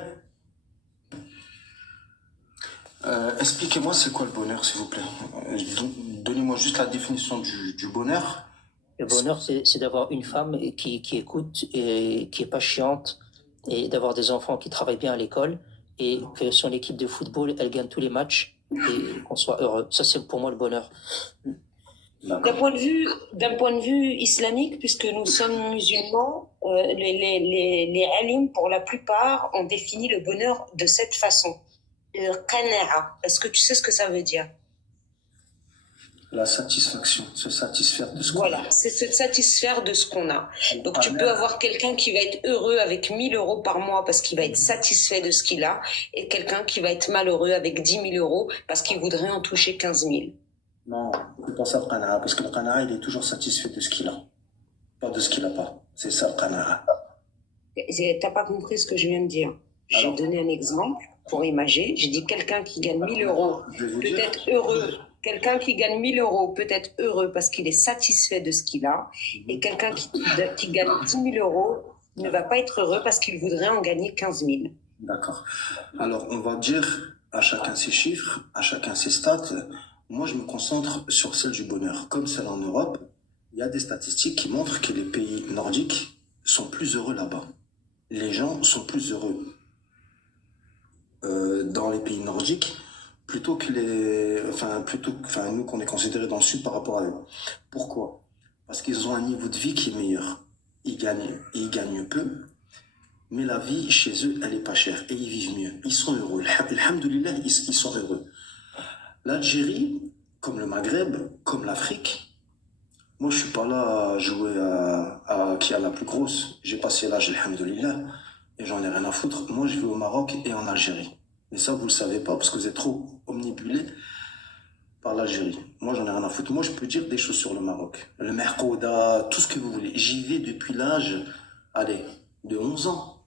Expliquez-moi c'est quoi le bonheur, s'il vous plaît. Donnez-moi juste la définition du bonheur. Le bonheur, c'est d'avoir une femme qui écoute et qui est pas chiante, et d'avoir des enfants qui travaillent bien à l'école, et que son équipe de football, elle gagne tous les matchs, et qu'on soit heureux. Ça, c'est pour moi le bonheur. D'un point de vue islamique, puisque nous sommes musulmans, les alim, pour la plupart, ont défini le bonheur de cette façon. Le qana'a. Est-ce que tu sais ce que ça veut dire? La satisfaction, se satisfaire de ce qu'on Voilà, a. c'est se satisfaire de ce qu'on a. Donc tu peux avoir quelqu'un qui va être heureux avec 1 000 euros par mois parce qu'il va être satisfait de ce qu'il a, et quelqu'un qui va être malheureux avec 10 000 euros parce qu'il voudrait en toucher 15 000. Non, c'est pas ça le qana'a, parce que le qana'a, il est toujours satisfait de ce qu'il a, pas de ce qu'il a pas. C'est ça le qana'a. T'as pas compris ce que je viens de dire. J'ai donné un exemple pour imager. J'ai dit quelqu'un qui gagne 1 000 euros peut être heureux. Quelqu'un qui gagne 1 000 euros peut être heureux parce qu'il est satisfait de ce qu'il a. Et quelqu'un qui gagne 10 000 euros ne va pas être heureux parce qu'il voudrait en gagner 15 000. D'accord. Alors, on va dire à chacun ses chiffres, à chacun ses stats. Moi, je me concentre sur celle du bonheur. Comme celle en Europe, il y a des statistiques qui montrent que les pays nordiques sont plus heureux là-bas. Les gens sont plus heureux dans les pays nordiques plutôt que nous qu'on est considérés dans le sud par rapport à eux. Pourquoi? Parce qu'ils ont un niveau de vie qui est meilleur. Ils gagnent peu, mais la vie chez eux, elle est pas chère et ils vivent mieux. Ils sont heureux. Alhamdoulilah, ils sont heureux. L'Algérie, comme le Maghreb, comme l'Afrique, moi je suis pas là à jouer à qui a la plus grosse. J'ai passé l'âge, alhamdoulilah, et j'en ai rien à foutre. Moi je vais au Maroc et en Algérie. Mais ça vous le savez pas parce que vous êtes trop omnibulés par l'Algérie. Moi j'en ai rien à foutre. Moi je peux dire des choses sur le Maroc. Le Mercouda, tout ce que vous voulez. J'y vais depuis l'âge, allez, de 11 ans.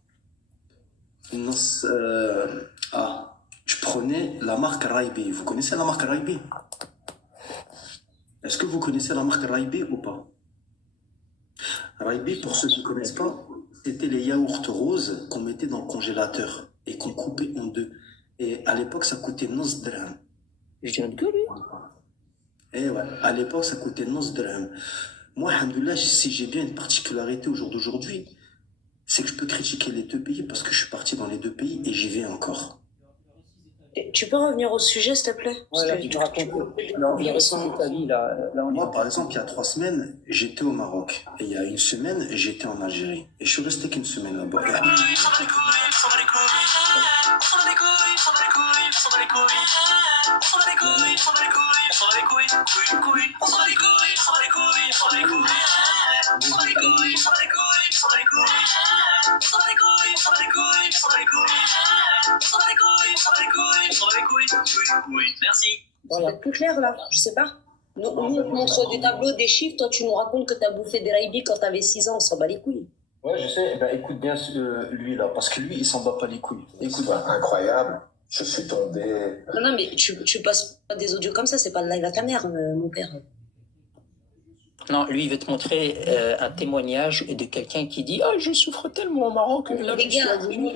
Je prenais la marque Raibi. Vous connaissez la marque Raibi? Est-ce que vous connaissez la marque Raibi ou pas? Raibi, pour ceux qui ne connaissent pas, c'était les yaourts roses qu'on mettait dans le congélateur et qu'on coupait en deux. Et à l'époque, ça coûtait 9 dirhams. Je dis notre gueule, lui. Et ouais, à l'époque, ça coûtait 9 dirhams. Moi, alhamdoulilah, si j'ai bien une particularité au jour d'aujourd'hui, c'est que je peux critiquer les deux pays parce que je suis parti dans les deux pays et j'y vais encore. Tu peux revenir au sujet, s'il te plaît? Tu racontes. Non, il y a ta vie, là. Moi, par exemple, il y a 3 semaines, j'étais au Maroc. Et il y a 1 semaine, j'étais en Algérie. Et je suis resté qu'1 semaine là-bas. Merci. Ça va être plus clair là, je sais pas. Nous, on te montre des tableaux, des chiffres, toi tu nous racontes que t'as bouffé des Raibi quand t'avais 6 ans, on s'en bat les couilles. Ouais, je sais. Ben, écoute bien lui là, parce que lui, il s'en bat pas les couilles. Écoute, Incroyable. Je suis tombé. Non, mais tu passes pas des audios comme ça, c'est pas le live à ta mère, mon père. Non, lui, il veut te montrer un témoignage de quelqu'un qui dit « Ah, je souffre tellement au Maroc, là, Les je suis gars, revenu.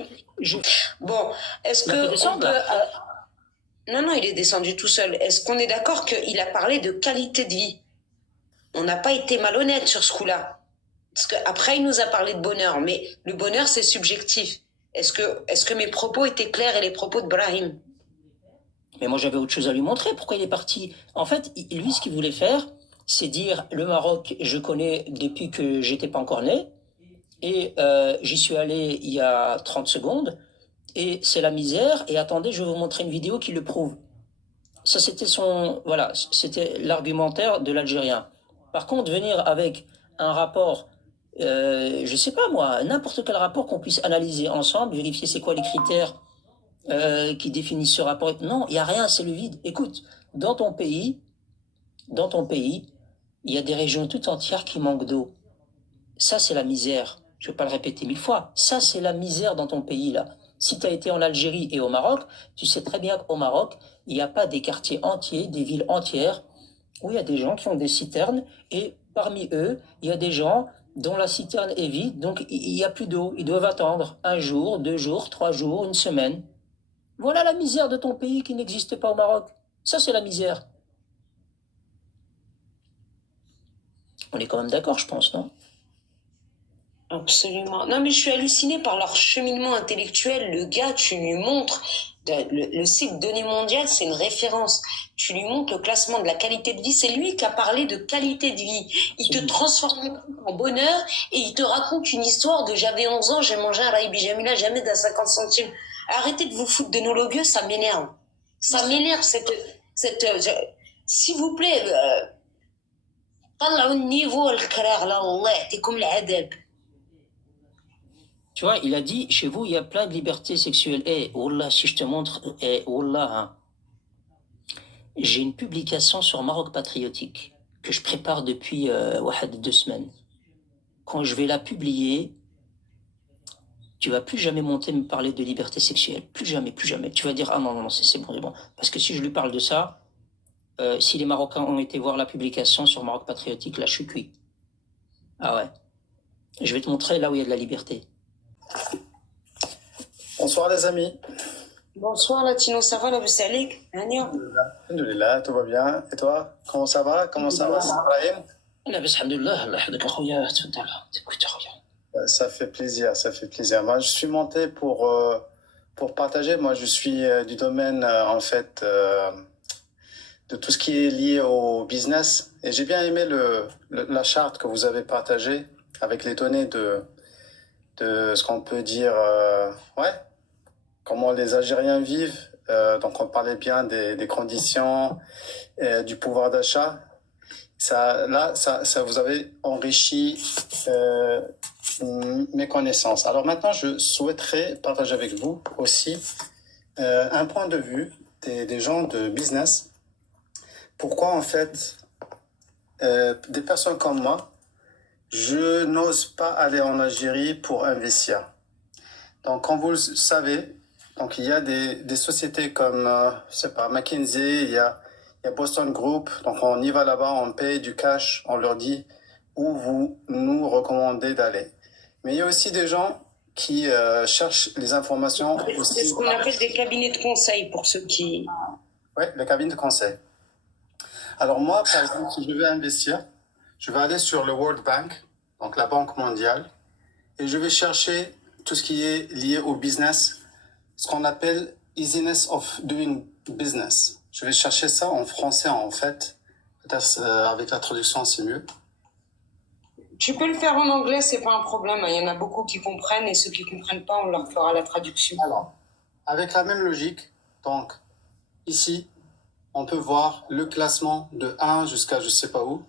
Bon, est-ce Il a fait que descendre, on peut, non, il est descendu tout seul. Est-ce qu'on est d'accord qu'il a parlé de qualité de vie? On n'a pas été malhonnête sur ce coup-là. Parce qu'après, il nous a parlé de bonheur, mais le bonheur, c'est subjectif. Est-ce que mes propos étaient clairs et les propos de Brahim? Mais moi, j'avais autre chose à lui montrer. Pourquoi il est parti? En fait, lui, ce qu'il voulait faire, c'est dire le Maroc, je connais depuis que j'étais pas encore né, et j'y suis allé il y a 30 secondes, et c'est la misère. Et attendez, je vais vous montrer une vidéo qui le prouve. Ça, c'était c'était l'argumentaire de l'Algérien. Par contre, venir avec un rapport, je sais pas moi, n'importe quel rapport qu'on puisse analyser ensemble, vérifier c'est quoi les critères qui définissent ce rapport. Non, il y a rien, c'est le vide. Écoute, dans ton pays, il y a des régions tout entières qui manquent d'eau. Ça, c'est la misère. Je ne vais pas le répéter 1000 fois. Ça, c'est la misère dans ton pays, là. Si tu as été en Algérie et au Maroc, tu sais très bien qu'au Maroc, il n'y a pas des quartiers entiers, des villes entières, où il y a des gens qui ont des citernes, et parmi eux, il y a des gens dont la citerne est vide, donc il n'y a plus d'eau. Ils doivent attendre 1 jour, 2 jours, 3 jours, 1 semaine. Voilà la misère de ton pays qui n'existe pas au Maroc. Ça, c'est la misère. On est quand même d'accord, je pense, non? Absolument. Non, mais je suis hallucinée par leur cheminement intellectuel. Le gars, tu lui montres le site Données Mondiales, c'est une référence. tu lui montres le classement de la qualité de vie. C'est lui qui a parlé de qualité de vie. Il te transforme en bonheur et il te raconte une histoire de j'avais 11 ans, j'ai mangé un raïbi jamila jamais d'un 50 centimes. Arrêtez de vous foutre de nos logueux, ça m'énerve. Ça m'énerve s'il vous plaît, طلعوا النيفو الكراغ لا الله يعطيكم العذاب. Tu vois, il a dit, chez vous, il y a plein de libertés sexuelles. Eh, Wallah, si je te montre, Wallah, hein. J'ai une publication sur Maroc Patriotique que je prépare depuis 2 semaines. Quand je vais la publier, tu vas plus jamais monter me parler de liberté sexuelle. Plus jamais, plus jamais. Tu vas dire, ah non, c'est bon, c'est bon. Parce que si je lui parle de ça, si les Marocains ont été voir la publication sur Maroc Patriotique, là, je suis cuit. Ah ouais. Je vais te montrer là où il y a de la liberté. Bonsoir les amis. Bonsoir Latino, ça va, la Bessalik? Alhamdulillah, tout va bien. Et toi, comment ça va? Comment ça va, Ibrahim? Ça fait plaisir, ça fait plaisir. Moi, je suis monté pour partager. Moi, je suis du domaine, en fait, de tout ce qui est lié au business. Et j'ai bien aimé la charte que vous avez partagée avec les données de ce qu'on peut dire, comment les Algériens vivent. Donc, on parlait bien des conditions, du pouvoir d'achat. Ça, vous avez enrichi mes connaissances. Alors maintenant, je souhaiterais partager avec vous aussi un point de vue des gens de business. Pourquoi, en fait, des personnes comme moi, je n'ose pas aller en Algérie pour investir. Donc, comme vous le savez, donc, il y a des sociétés comme, je sais pas, McKinsey, il y a Boston Group. Donc, on y va là-bas, on paye du cash, on leur dit où vous nous recommandez d'aller. Mais il y a aussi des gens qui cherchent les informations. C'est ce qu'on appelle des cabinets de conseil pour ceux qui... Oui, les cabinets de conseil. Alors moi, par exemple, si je veux investir, je vais aller sur le World Bank, donc la Banque mondiale, et je vais chercher tout ce qui est lié au business, ce qu'on appelle easiness of doing business. Je vais chercher ça en français, en fait. Peut-être avec la traduction, c'est mieux. Tu peux le faire en anglais, c'est pas un problème. Il y en a beaucoup qui comprennent et ceux qui comprennent pas, on leur fera la traduction. Alors, avec la même logique, donc, ici, on peut voir le classement de 1 jusqu'à je sais pas où,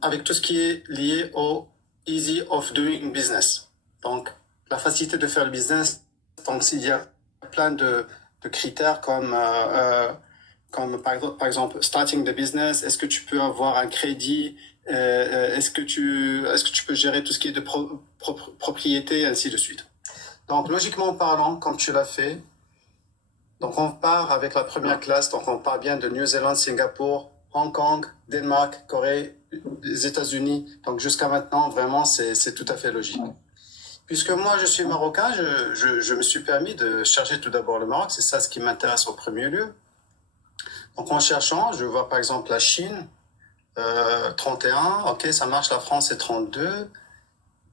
avec tout ce qui est lié au easy of doing business. Donc, la facilité de faire le business, donc il y a plein de critères comme par exemple starting the business, est-ce que tu peux avoir un crédit, est-ce que tu peux gérer tout ce qui est de propriété, ainsi de suite. Donc logiquement parlant, comme tu l'as fait, donc on part avec la première classe, donc on part bien de New Zealand, Singapour, Hong Kong, Danemark, Corée, les États-Unis. Donc jusqu'à maintenant, vraiment, c'est tout à fait logique. Puisque moi, je suis marocain, je me suis permis de chercher tout d'abord le Maroc. C'est ça ce qui m'intéresse au premier lieu. Donc en cherchant, je vois par exemple la Chine, 31, ok, ça marche, la France c'est 32.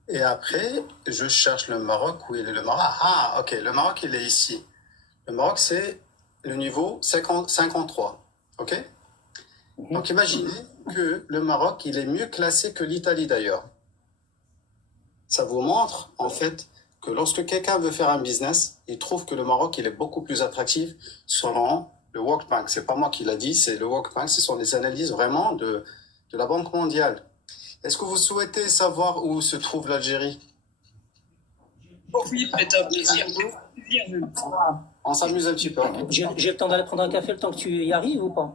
Et après, je cherche le Maroc. Où il est le Maroc? Ah, ok, le Maroc, il est ici. Le Maroc, c'est le niveau 53, ok? Donc imaginez que le Maroc, il est mieux classé que l'Italie d'ailleurs. Ça vous montre, en fait, que lorsque quelqu'un veut faire un business, il trouve que le Maroc, il est beaucoup plus attractif selon le World Bank. C'est pas moi qui l'a dit, c'est le World Bank. Ce sont des analyses vraiment de la Banque mondiale. Est-ce que vous souhaitez savoir où se trouve l'Algérie? Oui, c'est plaisir. On s'amuse un petit peu. J'ai le temps d'aller prendre un café, le temps que tu y arrives ou pas?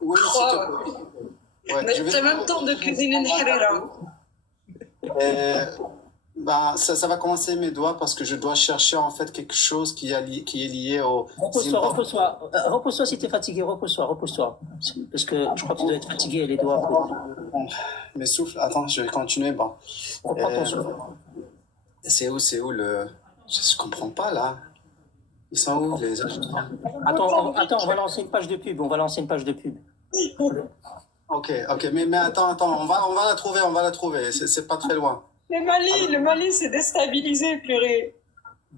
Oui, s'il te plaît. Ouais, T'as même temps de cuisiner une harira. Ben, ça va commencer mes doigts parce que je dois chercher en fait quelque chose qui est lié au... Repose-toi si tu es fatigué, repose-toi. Parce que je crois que tu dois être fatigué, les doigts. Mes souffles, attends, je vais continuer. Bon. Reprends ton souffle. C'est où le... Je comprends pas là. Ils sont où les... Attends, on va lancer une page de pub. Ok, mais attends, on va la trouver, c'est pas très loin. Le Mali s'est déstabilisé, purée.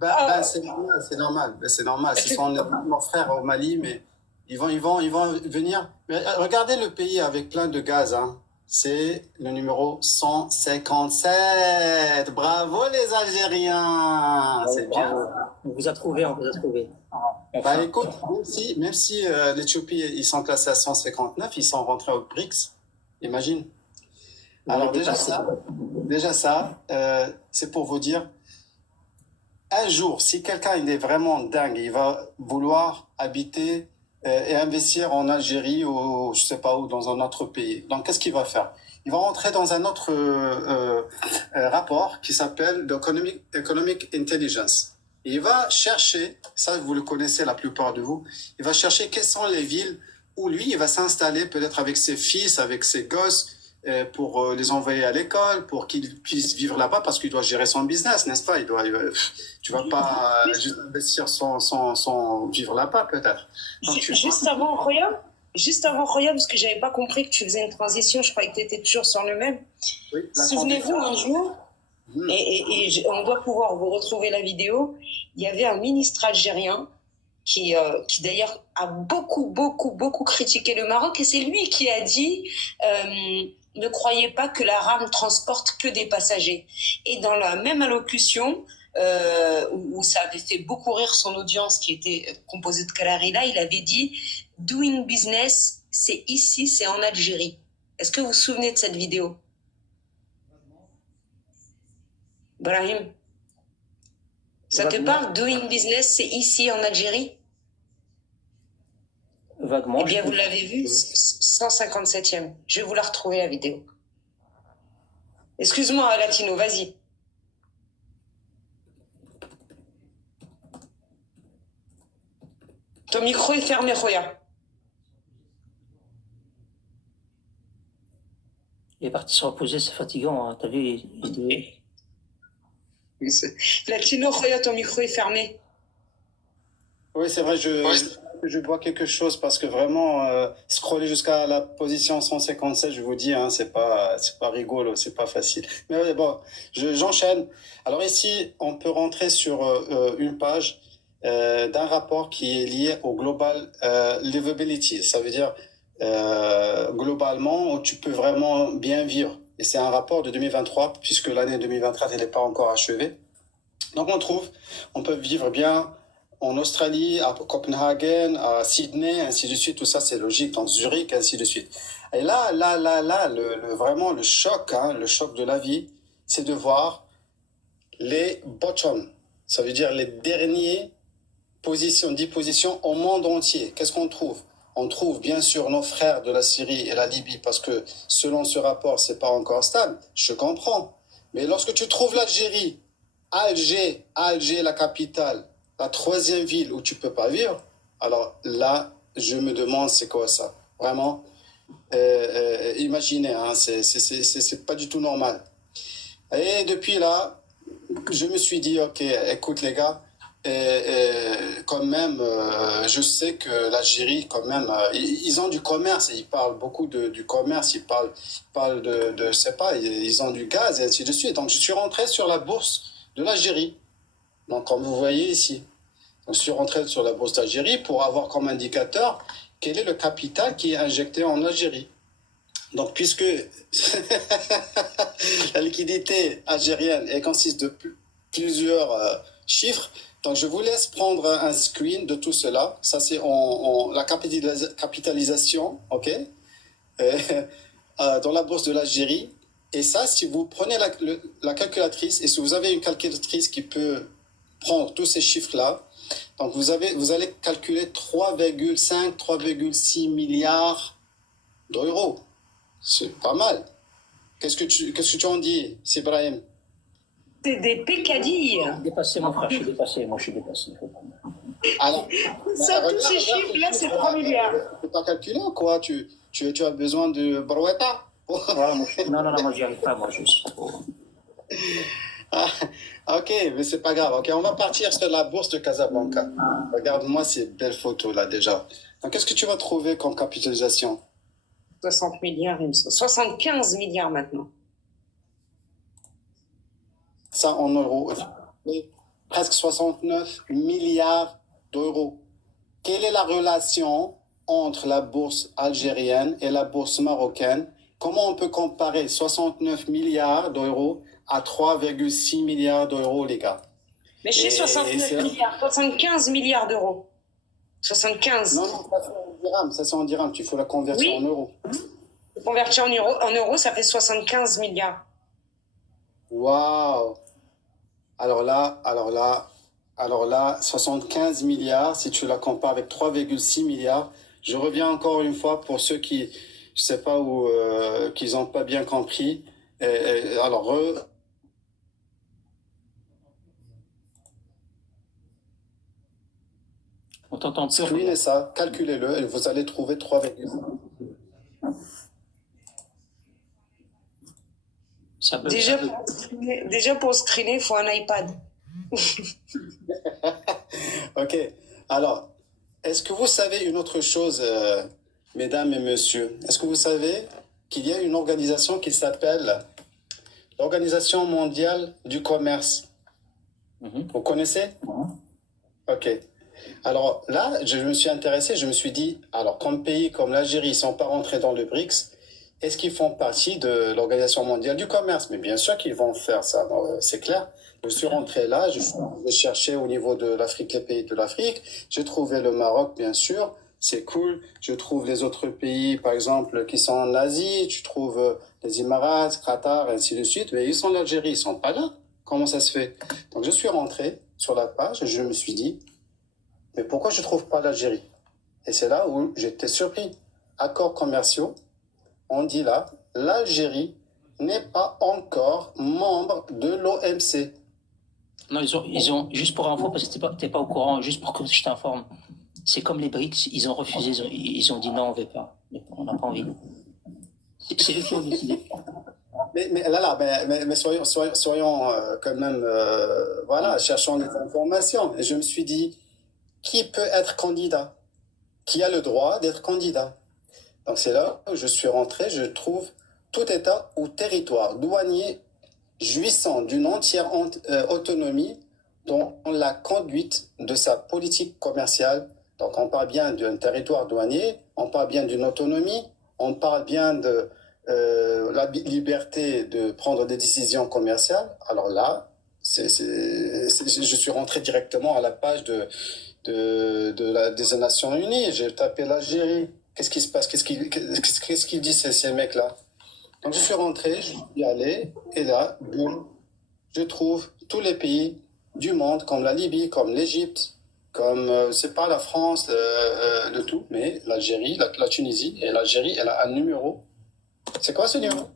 C'est normal, c'est normal. C'est normal. Ce sont nos frères au Mali, mais ils vont venir. Mais regardez le pays avec plein de gaz, hein. C'est le numéro 157. Bravo les Algériens. C'est bien. On vous a trouvé, on vous a trouvé. Bah écoute, même si l'Éthiopie, ils sont classés à 159, ils sont rentrés au BRICS. Imagine. Alors déjà ça, c'est pour vous dire, un jour, si quelqu'un il est vraiment dingue, il va vouloir habiter et investir en Algérie ou je sais pas où, dans un autre pays. Donc qu'est-ce qu'il va faire? Il va rentrer dans un autre rapport qui s'appelle the Economic Intelligence. Et il va chercher, ça vous le connaissez la plupart de vous, il va chercher quelles sont les villes où lui, il va s'installer peut-être avec ses fils, avec ses gosses, pour les envoyer à l'école, pour qu'ils puissent vivre là-bas, parce qu'il doit gérer son business, n'est-ce pas? Tu vas pas juste investir sans vivre là-bas, peut-être. Juste avant, Roya, parce que j'avais pas compris que tu faisais une transition, je croyais que tu étais toujours sur le même. Oui, Souvenez-vous, un jour, on doit pouvoir vous retrouver la vidéo, il y avait un ministre algérien qui d'ailleurs a beaucoup critiqué le Maroc, et c'est lui qui a dit ne croyez pas que la rame transporte que des passagers. Et dans la même allocution, où ça avait fait beaucoup rire son audience qui était composée de Kalarila, il avait dit doing business, c'est ici, c'est en Algérie. Est-ce que vous vous souvenez de cette vidéo? Brahim, ça te parle? Doing business, c'est ici en Algérie? Vaguement. Eh bien, vous l'avez vu, 157e. Je vais vous la retrouver, la vidéo. Excuse-moi, Latino, vas-y. Ton micro est fermé, Roya. Il est parti se reposer, c'est fatigant, hein. T'as vu, Latino, Roya, ton micro est fermé. Oui, c'est vrai, je vois quelque chose parce que vraiment, scroller jusqu'à la position 157, je vous dis, hein, c'est pas rigolo, c'est pas facile. Mais bon, j'enchaîne. Alors ici, on peut rentrer sur une page d'un rapport qui est lié au Global Livability. Ça veut dire globalement où tu peux vraiment bien vivre. Et c'est un rapport de 2023 puisque l'année 2024 elle n'est pas encore achevée. Donc on peut vivre bien en Australie, à Copenhague, à Sydney, ainsi de suite. Tout ça c'est logique, dans Zurich, ainsi de suite. Et là, vraiment le choc, hein, le choc de la vie, c'est de voir les bottom. Ça veut dire les dernières positions, 10 positions au monde entier. Qu'est-ce qu'on trouve? On trouve bien sûr nos frères de la Syrie et la Libye parce que selon ce rapport, c'est pas encore stable. Je comprends. Mais lorsque tu trouves l'Algérie, Alger, la capitale, la 3e ville où tu peux pas vivre, alors là, je me demande c'est quoi ça? Vraiment, imaginez, hein, c'est pas du tout normal. Et depuis là, je me suis dit, ok, écoute les gars, quand même, je sais que l'Algérie, quand même, ils ont du commerce, ils parlent beaucoup du commerce, ils parlent de je sais pas, ils ont du gaz et ainsi de suite. Donc je suis rentré sur la bourse de l'Algérie. Donc comme vous voyez ici, donc, je suis rentré sur la bourse d'Algérie pour avoir comme indicateur quel est le capital qui est injecté en Algérie. Donc puisque la liquidité algérienne elle consiste de plusieurs chiffres, donc je vous laisse prendre un screen de tout cela. Ça c'est la capitalisation, ok, dans la bourse de l'Algérie. Et ça, si vous prenez la calculatrice, et si vous avez une calculatrice qui peut prendre tous ces chiffres-là, donc vous allez calculer 3,5, 3,6 milliards d'euros. C'est pas mal. Qu'est-ce que tu en dis, Ibrahim? C'est des pécadilles. Dépassé, mon frère, je suis dépassé. Moi, je suis dépassé. Alors, sans tous ces chiffres-là, c'est 3 milliards. Tu peux pas calculer quoi? Tu as besoin de brouetta? Non, moi, j'y arrive pas, moi, juste. Ok, mais c'est pas grave. Ok, on va partir sur la bourse de Casablanca. Regarde-moi ces belles photos là déjà. Donc, qu'est-ce que tu vas trouver comme capitalisation? 60 milliards, 75 milliards maintenant. Ça en euros. presque 69 milliards d'euros. Quelle est la relation entre la bourse algérienne et la bourse marocaine? Comment on peut comparer 69 milliards d'euros à 3,6 milliards d'euros, les gars? Mais chez 69 milliards, 75 milliards d'euros. 75. Non, ça c'est en dirhams, il faut la convertir en euros. Convertir en euros, ça fait 75 milliards. Waouh! Alors là, 75 milliards, si tu la compares avec 3,6 milliards, je reviens encore une fois pour ceux qui, je sais pas où, qu'ils n'ont pas bien compris. On t'entend plus. Screenez ça, calculez-le et vous allez trouver 3,6. Déjà pour screener, il faut un iPad. Ok. Alors, est-ce que vous savez une autre chose, mesdames et messieurs? Est-ce que vous savez qu'il y a une organisation qui s'appelle l'Organisation mondiale du commerce? Vous connaissez? Ok. Alors là, je me suis intéressé, je me suis dit, alors comme pays comme l'Algérie, ils ne sont pas rentrés dans le BRICS, est-ce qu'ils font partie de l'Organisation mondiale du commerce? Mais bien sûr qu'ils vont faire ça, c'est clair. Je suis rentré là, j'ai cherché au niveau de l'Afrique, les pays de l'Afrique. J'ai trouvé le Maroc, bien sûr, c'est cool. Je trouve les autres pays, par exemple, qui sont en Asie. Tu trouves les Émirats, Qatar, et ainsi de suite. Mais ils sont en Algérie, ils sont pas là. Comment ça se fait? Donc je suis rentré sur la page et je me suis dit, mais pourquoi je trouve pas l'Algérie? Et c'est là où j'étais surpris. Accords commerciaux, on dit là, l'Algérie n'est pas encore membre de l'OMC. Non, ils ont juste pour info, parce que t'es pas au courant, juste pour que je t'informe. C'est comme les BRICS, ils ont refusé, ils ont dit non, on veut pas. On n'a pas envie. C'est eux qui ont décidé. Mais soyons quand même, voilà, cherchons les informations. Et je me suis dit, qui peut être candidat? Qui a le droit d'être candidat? Donc c'est là où je suis rentré, je trouve tout État ou territoire douanier jouissant d'une entière autonomie dans la conduite de sa politique commerciale. Donc on parle bien d'un territoire douanier, on parle bien d'une autonomie, on parle bien de la liberté de prendre des décisions commerciales. Alors là, je suis rentré directement à la page des Nations Unies. J'ai tapé l'Algérie. Qu'est-ce qui se passe? Qu'est-ce qu'ils disent ces mecs-là? Donc je suis rentré, je suis allé, et là, boum, je trouve tous les pays du monde, comme la Libye, comme l'Égypte, comme, c'est pas la France, de tout, mais l'Algérie, la Tunisie, et l'Algérie, elle a un numéro. C'est quoi ce numéro?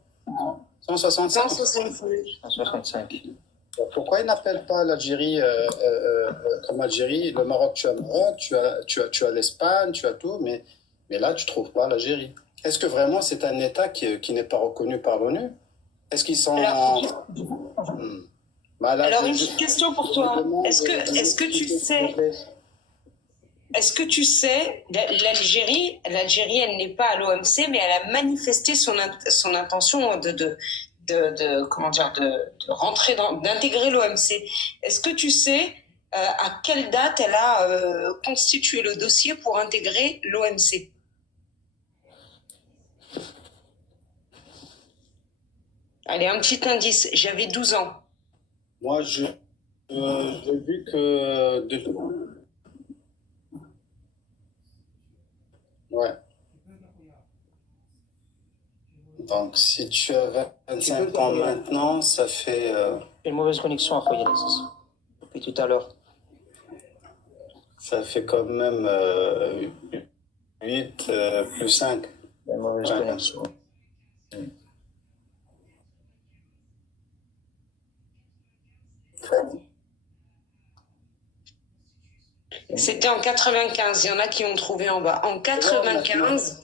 165. 165. Pourquoi ils n'appellent pas l'Algérie comme Algérie? Le Maroc, tu as le Maroc, tu as l'Espagne, tu as tout, mais là, tu trouves pas l'Algérie. Est-ce que vraiment c'est un État qui n'est pas reconnu par l'ONU? Est-ce qu'ils sont... Alors une petite question pour toi. Est-ce que tu sais, l'Algérie, elle n'est pas à l'OMC, mais elle a manifesté son intention de rentrer d'intégrer l'OMC. Est-ce que tu sais à quelle date elle a constitué le dossier pour intégrer l'OMC? Allez, un petit indice. J'avais 12 ans. Moi, j'ai vu que... Ouais. Donc, si tu as 25 ans maintenant, ça fait... Une mauvaise connexion à Khoyanis. Depuis tout à l'heure. Ça fait quand même 8 plus 5. Une mauvaise connexion. C'était en 95, il y en a qui ont trouvé en bas. En 95,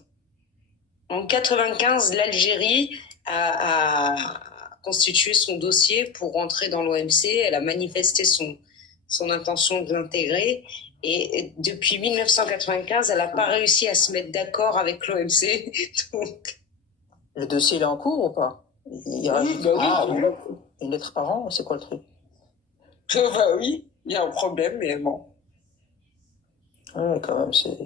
l'Algérie a constitué son dossier pour rentrer dans l'OMC. Elle a manifesté son intention de l'intégrer. Et depuis 1995, elle n'a pas réussi à se mettre d'accord avec l'OMC. Donc... Le dossier, il est en cours ou pas? Il y a oui. Une lettre par an, c'est quoi le truc? Bah oui. Il y a un problème, mais bon. Ouais, quand même, c'est...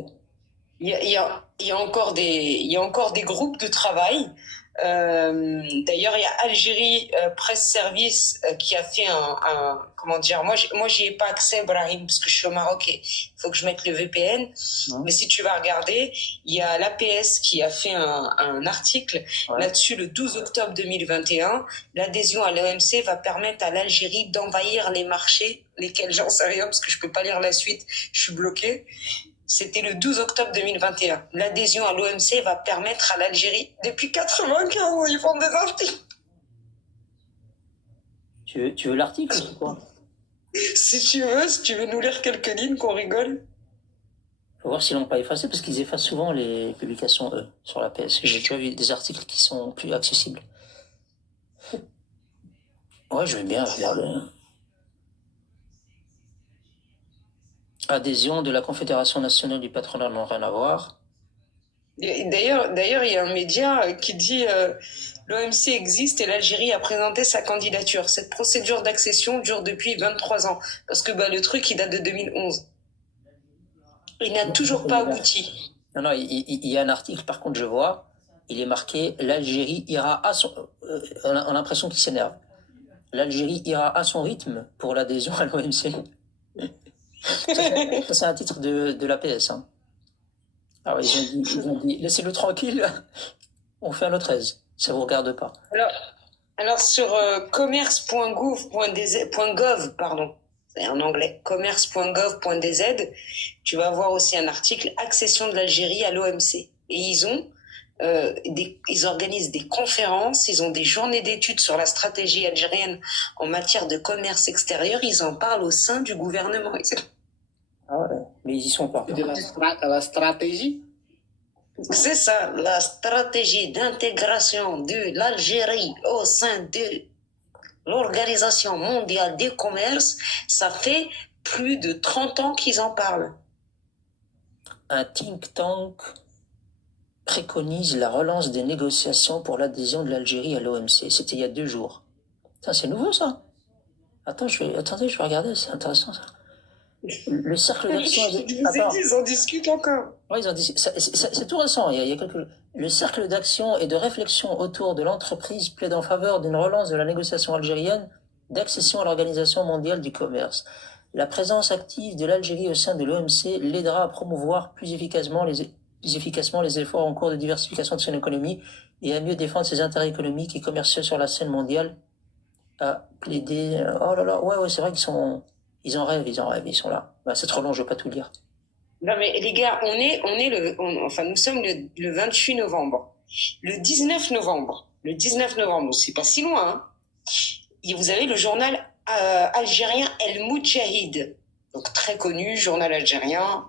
Il y a encore des groupes de travail. D'ailleurs, il y a Algérie Presse Service qui a fait comment dire, moi j'y ai pas accès, Brahim, parce que je suis au Maroc et il faut que je mette le VPN. Mais si tu vas regarder, il y a l'APS qui a fait un article là-dessus le 12 octobre 2021. L'adhésion à l'OMC va permettre à l'Algérie d'envahir les marchés, lesquels j'en sais rien parce que je peux pas lire la suite, je suis bloqué. C'était le 12 octobre 2021. L'adhésion à l'OMC va permettre à l'Algérie, depuis 95, ils font des articles. Tu veux l'article ou quoi? Si tu veux nous lire quelques lignes qu'on rigole. Faut voir s'ils l'ont pas effacé, parce qu'ils effacent souvent les publications, eux, sur la PS. J'ai déjà vu des articles qui sont plus accessibles. Ouais, je vais bien regarder. Adhésion de la Confédération nationale du patronat n'ont rien à voir. D'ailleurs, il y a un média qui dit l'OMC existe et l'Algérie a présenté sa candidature. Cette procédure d'accession dure depuis 23 ans. Parce que le truc, il date de 2011. Il n'a toujours pas abouti. Non, il y a un article, par contre, je vois, il est marqué « L'Algérie ira à son... on a l'impression qu'il s'énerve. « L'Algérie ira à son rythme pour l'adhésion à l'OMC. » Ça, c'est un titre de l'APS. Hein. Alors, ils ont dit laissez-le tranquille, on fait un autre aise, ça vous regarde pas. Alors sur commerce.gov, c'est en anglais, commerce.gov.dz, tu vas voir aussi un article accession de l'Algérie à l'OMC. Et ils organisent des conférences, ils ont des journées d'études sur la stratégie algérienne en matière de commerce extérieur, ils en parlent au sein du gouvernement. Ah ouais, mais ils y sont pas. De la stratégie. C'est ça, la stratégie d'intégration de l'Algérie au sein de l'Organisation mondiale du commerce, ça fait plus de 30 ans qu'ils en parlent. Un think tank préconise la relance des négociations pour l'adhésion de l'Algérie à l'OMC. C'était il y a 2 jours. Ça, c'est nouveau, ça. Attendez, je vais regarder, c'est intéressant, ça. Le cercle d'action... Ils en discutent encore. Ouais, c'est tout récent. Il y a Le cercle d'action et de réflexion autour de l'entreprise plaide en faveur d'une relance de la négociation algérienne d'accession à l'Organisation mondiale du commerce. La présence active de l'Algérie au sein de l'OMC l'aidera à promouvoir plus efficacement les efforts en cours de diversification de son économie et à mieux défendre ses intérêts économiques et commerciaux sur la scène mondiale. À plaider... Oh là là, ouais, c'est vrai qu'ils sont... Ils en rêvent, ils sont là. Bah, c'est trop long, je vais pas tout lire. Non mais les gars, nous sommes le 28 novembre. Le 19 novembre, c'est pas si loin, hein, vous avez le journal algérien El Moudjahid, donc très connu, journal algérien,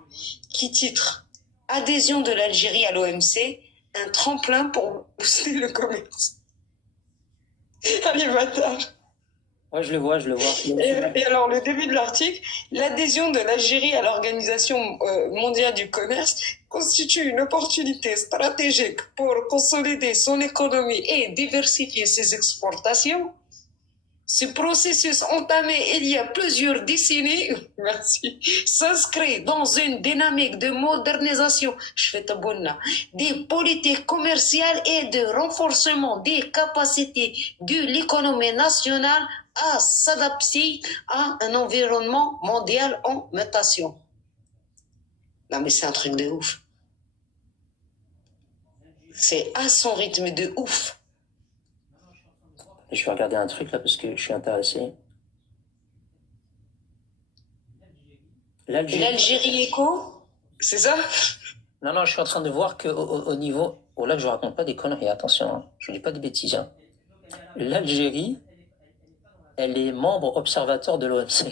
qui titre « Adhésion de l'Algérie à l'OMC, un tremplin pour booster le commerce ». Allez, bâtard. Ouais, je le vois. Et alors, le début de l'article, l'adhésion de l'Algérie à l'Organisation mondiale du commerce constitue une opportunité stratégique pour consolider son économie et diversifier ses exportations. Ce processus entamé il y a plusieurs décennies, s'inscrit dans une dynamique de modernisation, des politiques commerciales et de renforcement des capacités de l'économie nationale à s'adapter à un environnement mondial en mutation. Non mais c'est un truc de ouf. C'est à son rythme de ouf. Je vais regarder un truc là parce que je suis intéressé. L'Algérie Éco, c'est ça? Non, je suis en train de voir qu'au niveau... Oh là, je raconte pas des conneries, attention, hein. Je dis pas de bêtises. Hein. L'Algérie, elle est membre observateur de l'OMC.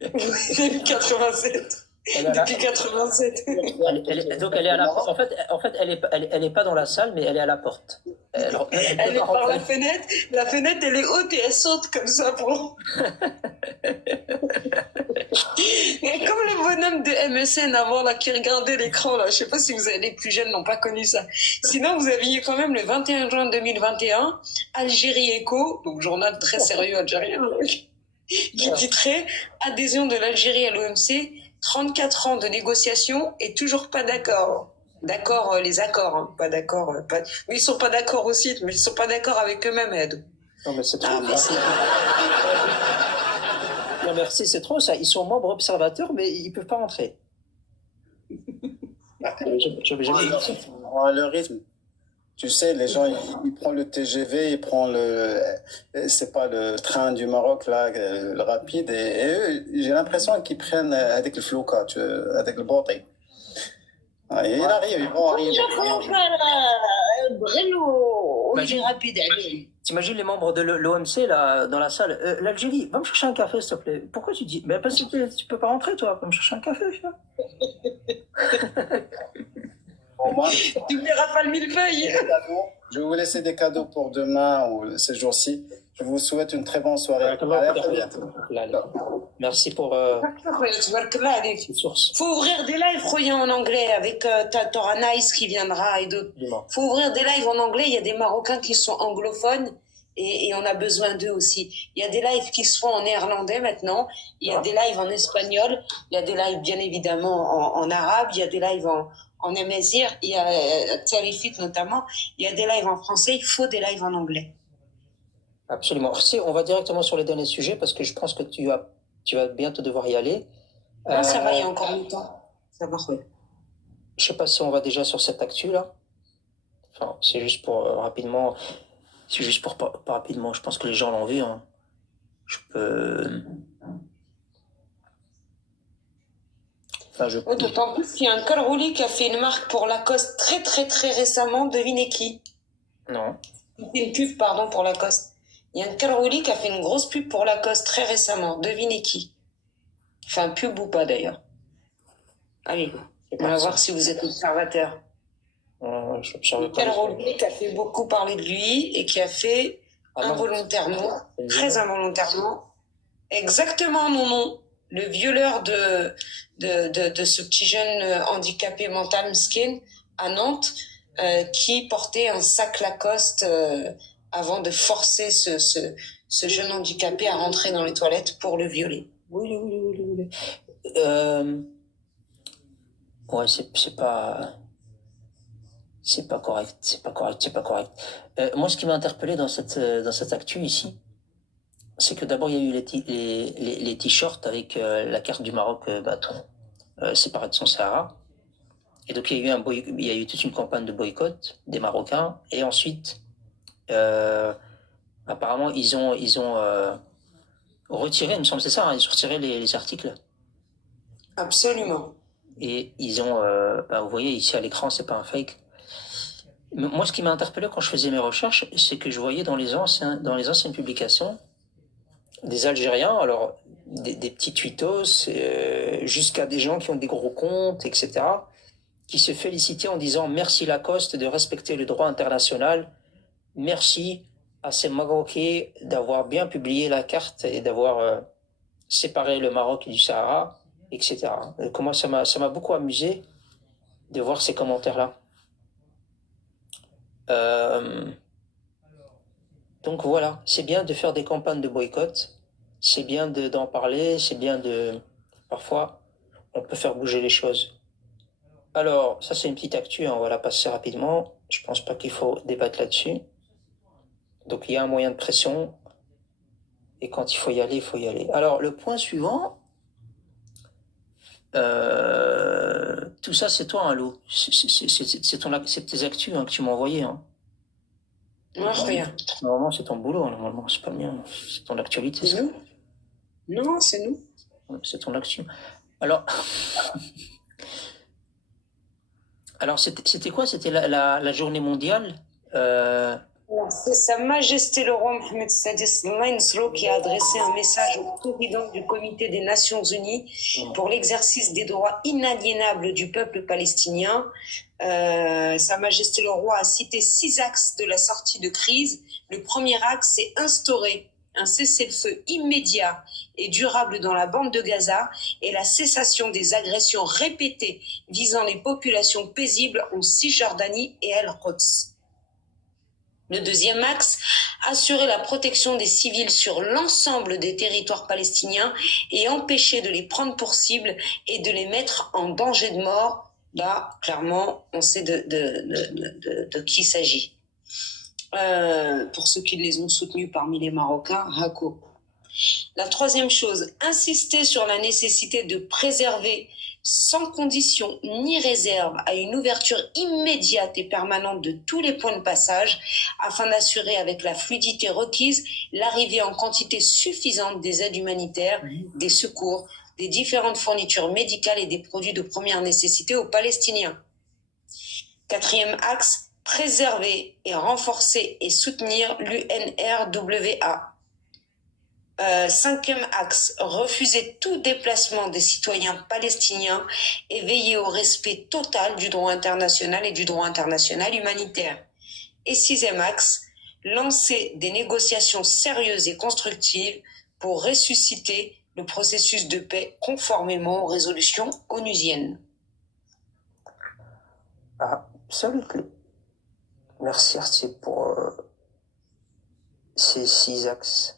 Depuis 87. Depuis 87. Donc elle est à la porte. En fait, elle est pas dans la salle, mais elle est à la porte. Elle est par la fenêtre. La fenêtre, elle est haute et elle saute comme ça pour... Et comme le bonhomme de MSN avant là, qui regardait l'écran là, je sais pas si les plus jeunes n'ont pas connu ça. Sinon, vous aviez quand même le 21 juin 2021, Algérie Éco, donc journal très sérieux algérien. Qui titrait Adhésion de l'Algérie à l'OMC, 34 ans de négociations et toujours pas d'accord. D'accord, les accords, hein, pas d'accord. Mais ils sont pas d'accord aussi, mais ils sont pas d'accord avec eux-mêmes, Ed. Non, mais c'est trop. Ah, mais c'est... Non, merci, c'est trop ça. Ils sont membres observateurs, mais ils peuvent pas rentrer. Le rythme. Tu sais, les gens, ils prennent le TGV, ils prennent c'est pas le train du Maroc, là, le rapide, et eux, j'ai l'impression qu'ils prennent avec le flouka, avec le bordé. Ah, et il arrive, ils vont arriver. Breno, il est rapide, allez. T'imagines les membres de l'OMC là dans la salle. L'Algérie, va me chercher un café s'il te plaît. Pourquoi tu dis? Mais parce que tu peux pas rentrer toi. Va me chercher un café. Tu vois. Pour moi, Tu verras pas le millefeuille. je vais vous laisser des cadeaux pour demain ou ces jours-ci. Je vous souhaite une très bonne soirée. À très bientôt. Merci pour les sources. Faut ouvrir des lives, croyant en anglais, avec Tora Nice qui viendra et d'autres. Faut ouvrir des lives en anglais. Il y a des Marocains qui sont anglophones et on a besoin d'eux aussi. Il y a des lives qui se font en néerlandais maintenant. Il y a des lives en espagnol. Il y a des lives bien évidemment en arabe. Il y a des lives en amazigh. Il y a Tarifit notamment. Il y a des lives en français. Il faut des lives en anglais. Absolument. Si, on va directement sur les derniers sujets parce que je pense que tu vas bientôt devoir y aller. Non, ça va, il y a encore longtemps. Ça va, oui. Je sais pas si on va déjà sur cette actu là. Enfin, c'est juste pour rapidement. C'est juste pour pas rapidement. Je pense que les gens l'ont vu. Hein. Je peux. Enfin, D'autant plus qu'il y a un Kalrouli qui a fait une marque pour Lacoste très très très récemment. Devinez qui? Non. Une pub, pardon, pour Lacoste. Il y a un Kalrouli qui a fait une grosse pub pour Lacoste très récemment. Devinez qui? Enfin, pub ou pas d'ailleurs. Allez, on va voir si vous êtes observateur. Kalrouli qui a fait beaucoup parler de lui et qui a fait involontairement, très involontairement, exactement mon nom, le violeur de ce petit jeune handicapé mental Mskin à Nantes, qui portait un sac Lacoste avant de forcer ce jeune handicapé à rentrer dans les toilettes pour le violer. Oui. Ouais, c'est pas correct. Moi, ce qui m'a interpellé dans cette actu ici, c'est que d'abord il y a eu les t-shirts avec la carte du Maroc séparée de son Sahara. Et donc il y a eu toute une campagne de boycott des Marocains. Et ensuite, apparemment ils ont retiré, il me semble c'est ça, hein, ils ont retiré les articles. Absolument. Et ils ont, vous voyez ici à l'écran, c'est pas un fake. Mais moi, ce qui m'a interpellé quand je faisais mes recherches, c'est que je voyais dans les anciennes publications des Algériens, alors des petits tweetos, jusqu'à des gens qui ont des gros comptes, etc., qui se félicitaient en disant merci Lacoste de respecter le droit international, merci à ces Marocains d'avoir bien publié la carte et d'avoir séparé le Maroc du Sahara, etc. Comment ça m'a beaucoup amusé de voir ces commentaires-là. Donc voilà, c'est bien de faire des campagnes de boycott, c'est bien d'en parler, c'est bien parfois on peut faire bouger les choses. Alors, ça c'est une petite actu, hein, on va la passer rapidement. Je pense pas qu'il faut débattre là-dessus. Donc il y a un moyen de pression. Et quand il faut y aller, il faut y aller. Alors, le point suivant, tout ça c'est toi, hein, Lou. C'est tes actus hein, que tu m'as envoyé. Hein. Non, rien. Normalement, c'est ton boulot, normalement, c'est pas le mien. C'est ton actualité. C'est nous? Non, c'est nous. C'est ton actu. Alors, c'était quoi? C'était la journée mondiale C'est Sa Majesté le roi Mohamed Sadis Lainslo qui a adressé un message au président du Comité des Nations Unies pour l'exercice des droits inaliénables du peuple palestinien. Sa Majesté le roi a cité 6 axes de la sortie de crise. Le premier axe, c'est instaurer un cessez-le-feu immédiat et durable dans la bande de Gaza et la cessation des agressions répétées visant les populations paisibles en Cisjordanie et El-Quds. Le deuxième axe, assurer la protection des civils sur l'ensemble des territoires palestiniens et empêcher de les prendre pour cible et de les mettre en danger de mort. Là, clairement, on sait de qui il s'agit. Pour ceux qui les ont soutenus parmi les Marocains, Hako. La troisième chose, insister sur la nécessité de préserver sans condition ni réserve à une ouverture immédiate et permanente de tous les points de passage afin d'assurer avec la fluidité requise l'arrivée en quantité suffisante des aides humanitaires, des secours, des différentes fournitures médicales et des produits de première nécessité aux Palestiniens. Quatrième axe, préserver et renforcer et soutenir l'UNRWA. Cinquième axe, refuser tout déplacement des citoyens palestiniens et veiller au respect total du droit international et du droit international humanitaire. Et sixième axe, lancer des négociations sérieuses et constructives pour ressusciter le processus de paix conformément aux résolutions onusiennes. Absolument. Merci Artie pour ces 6 axes.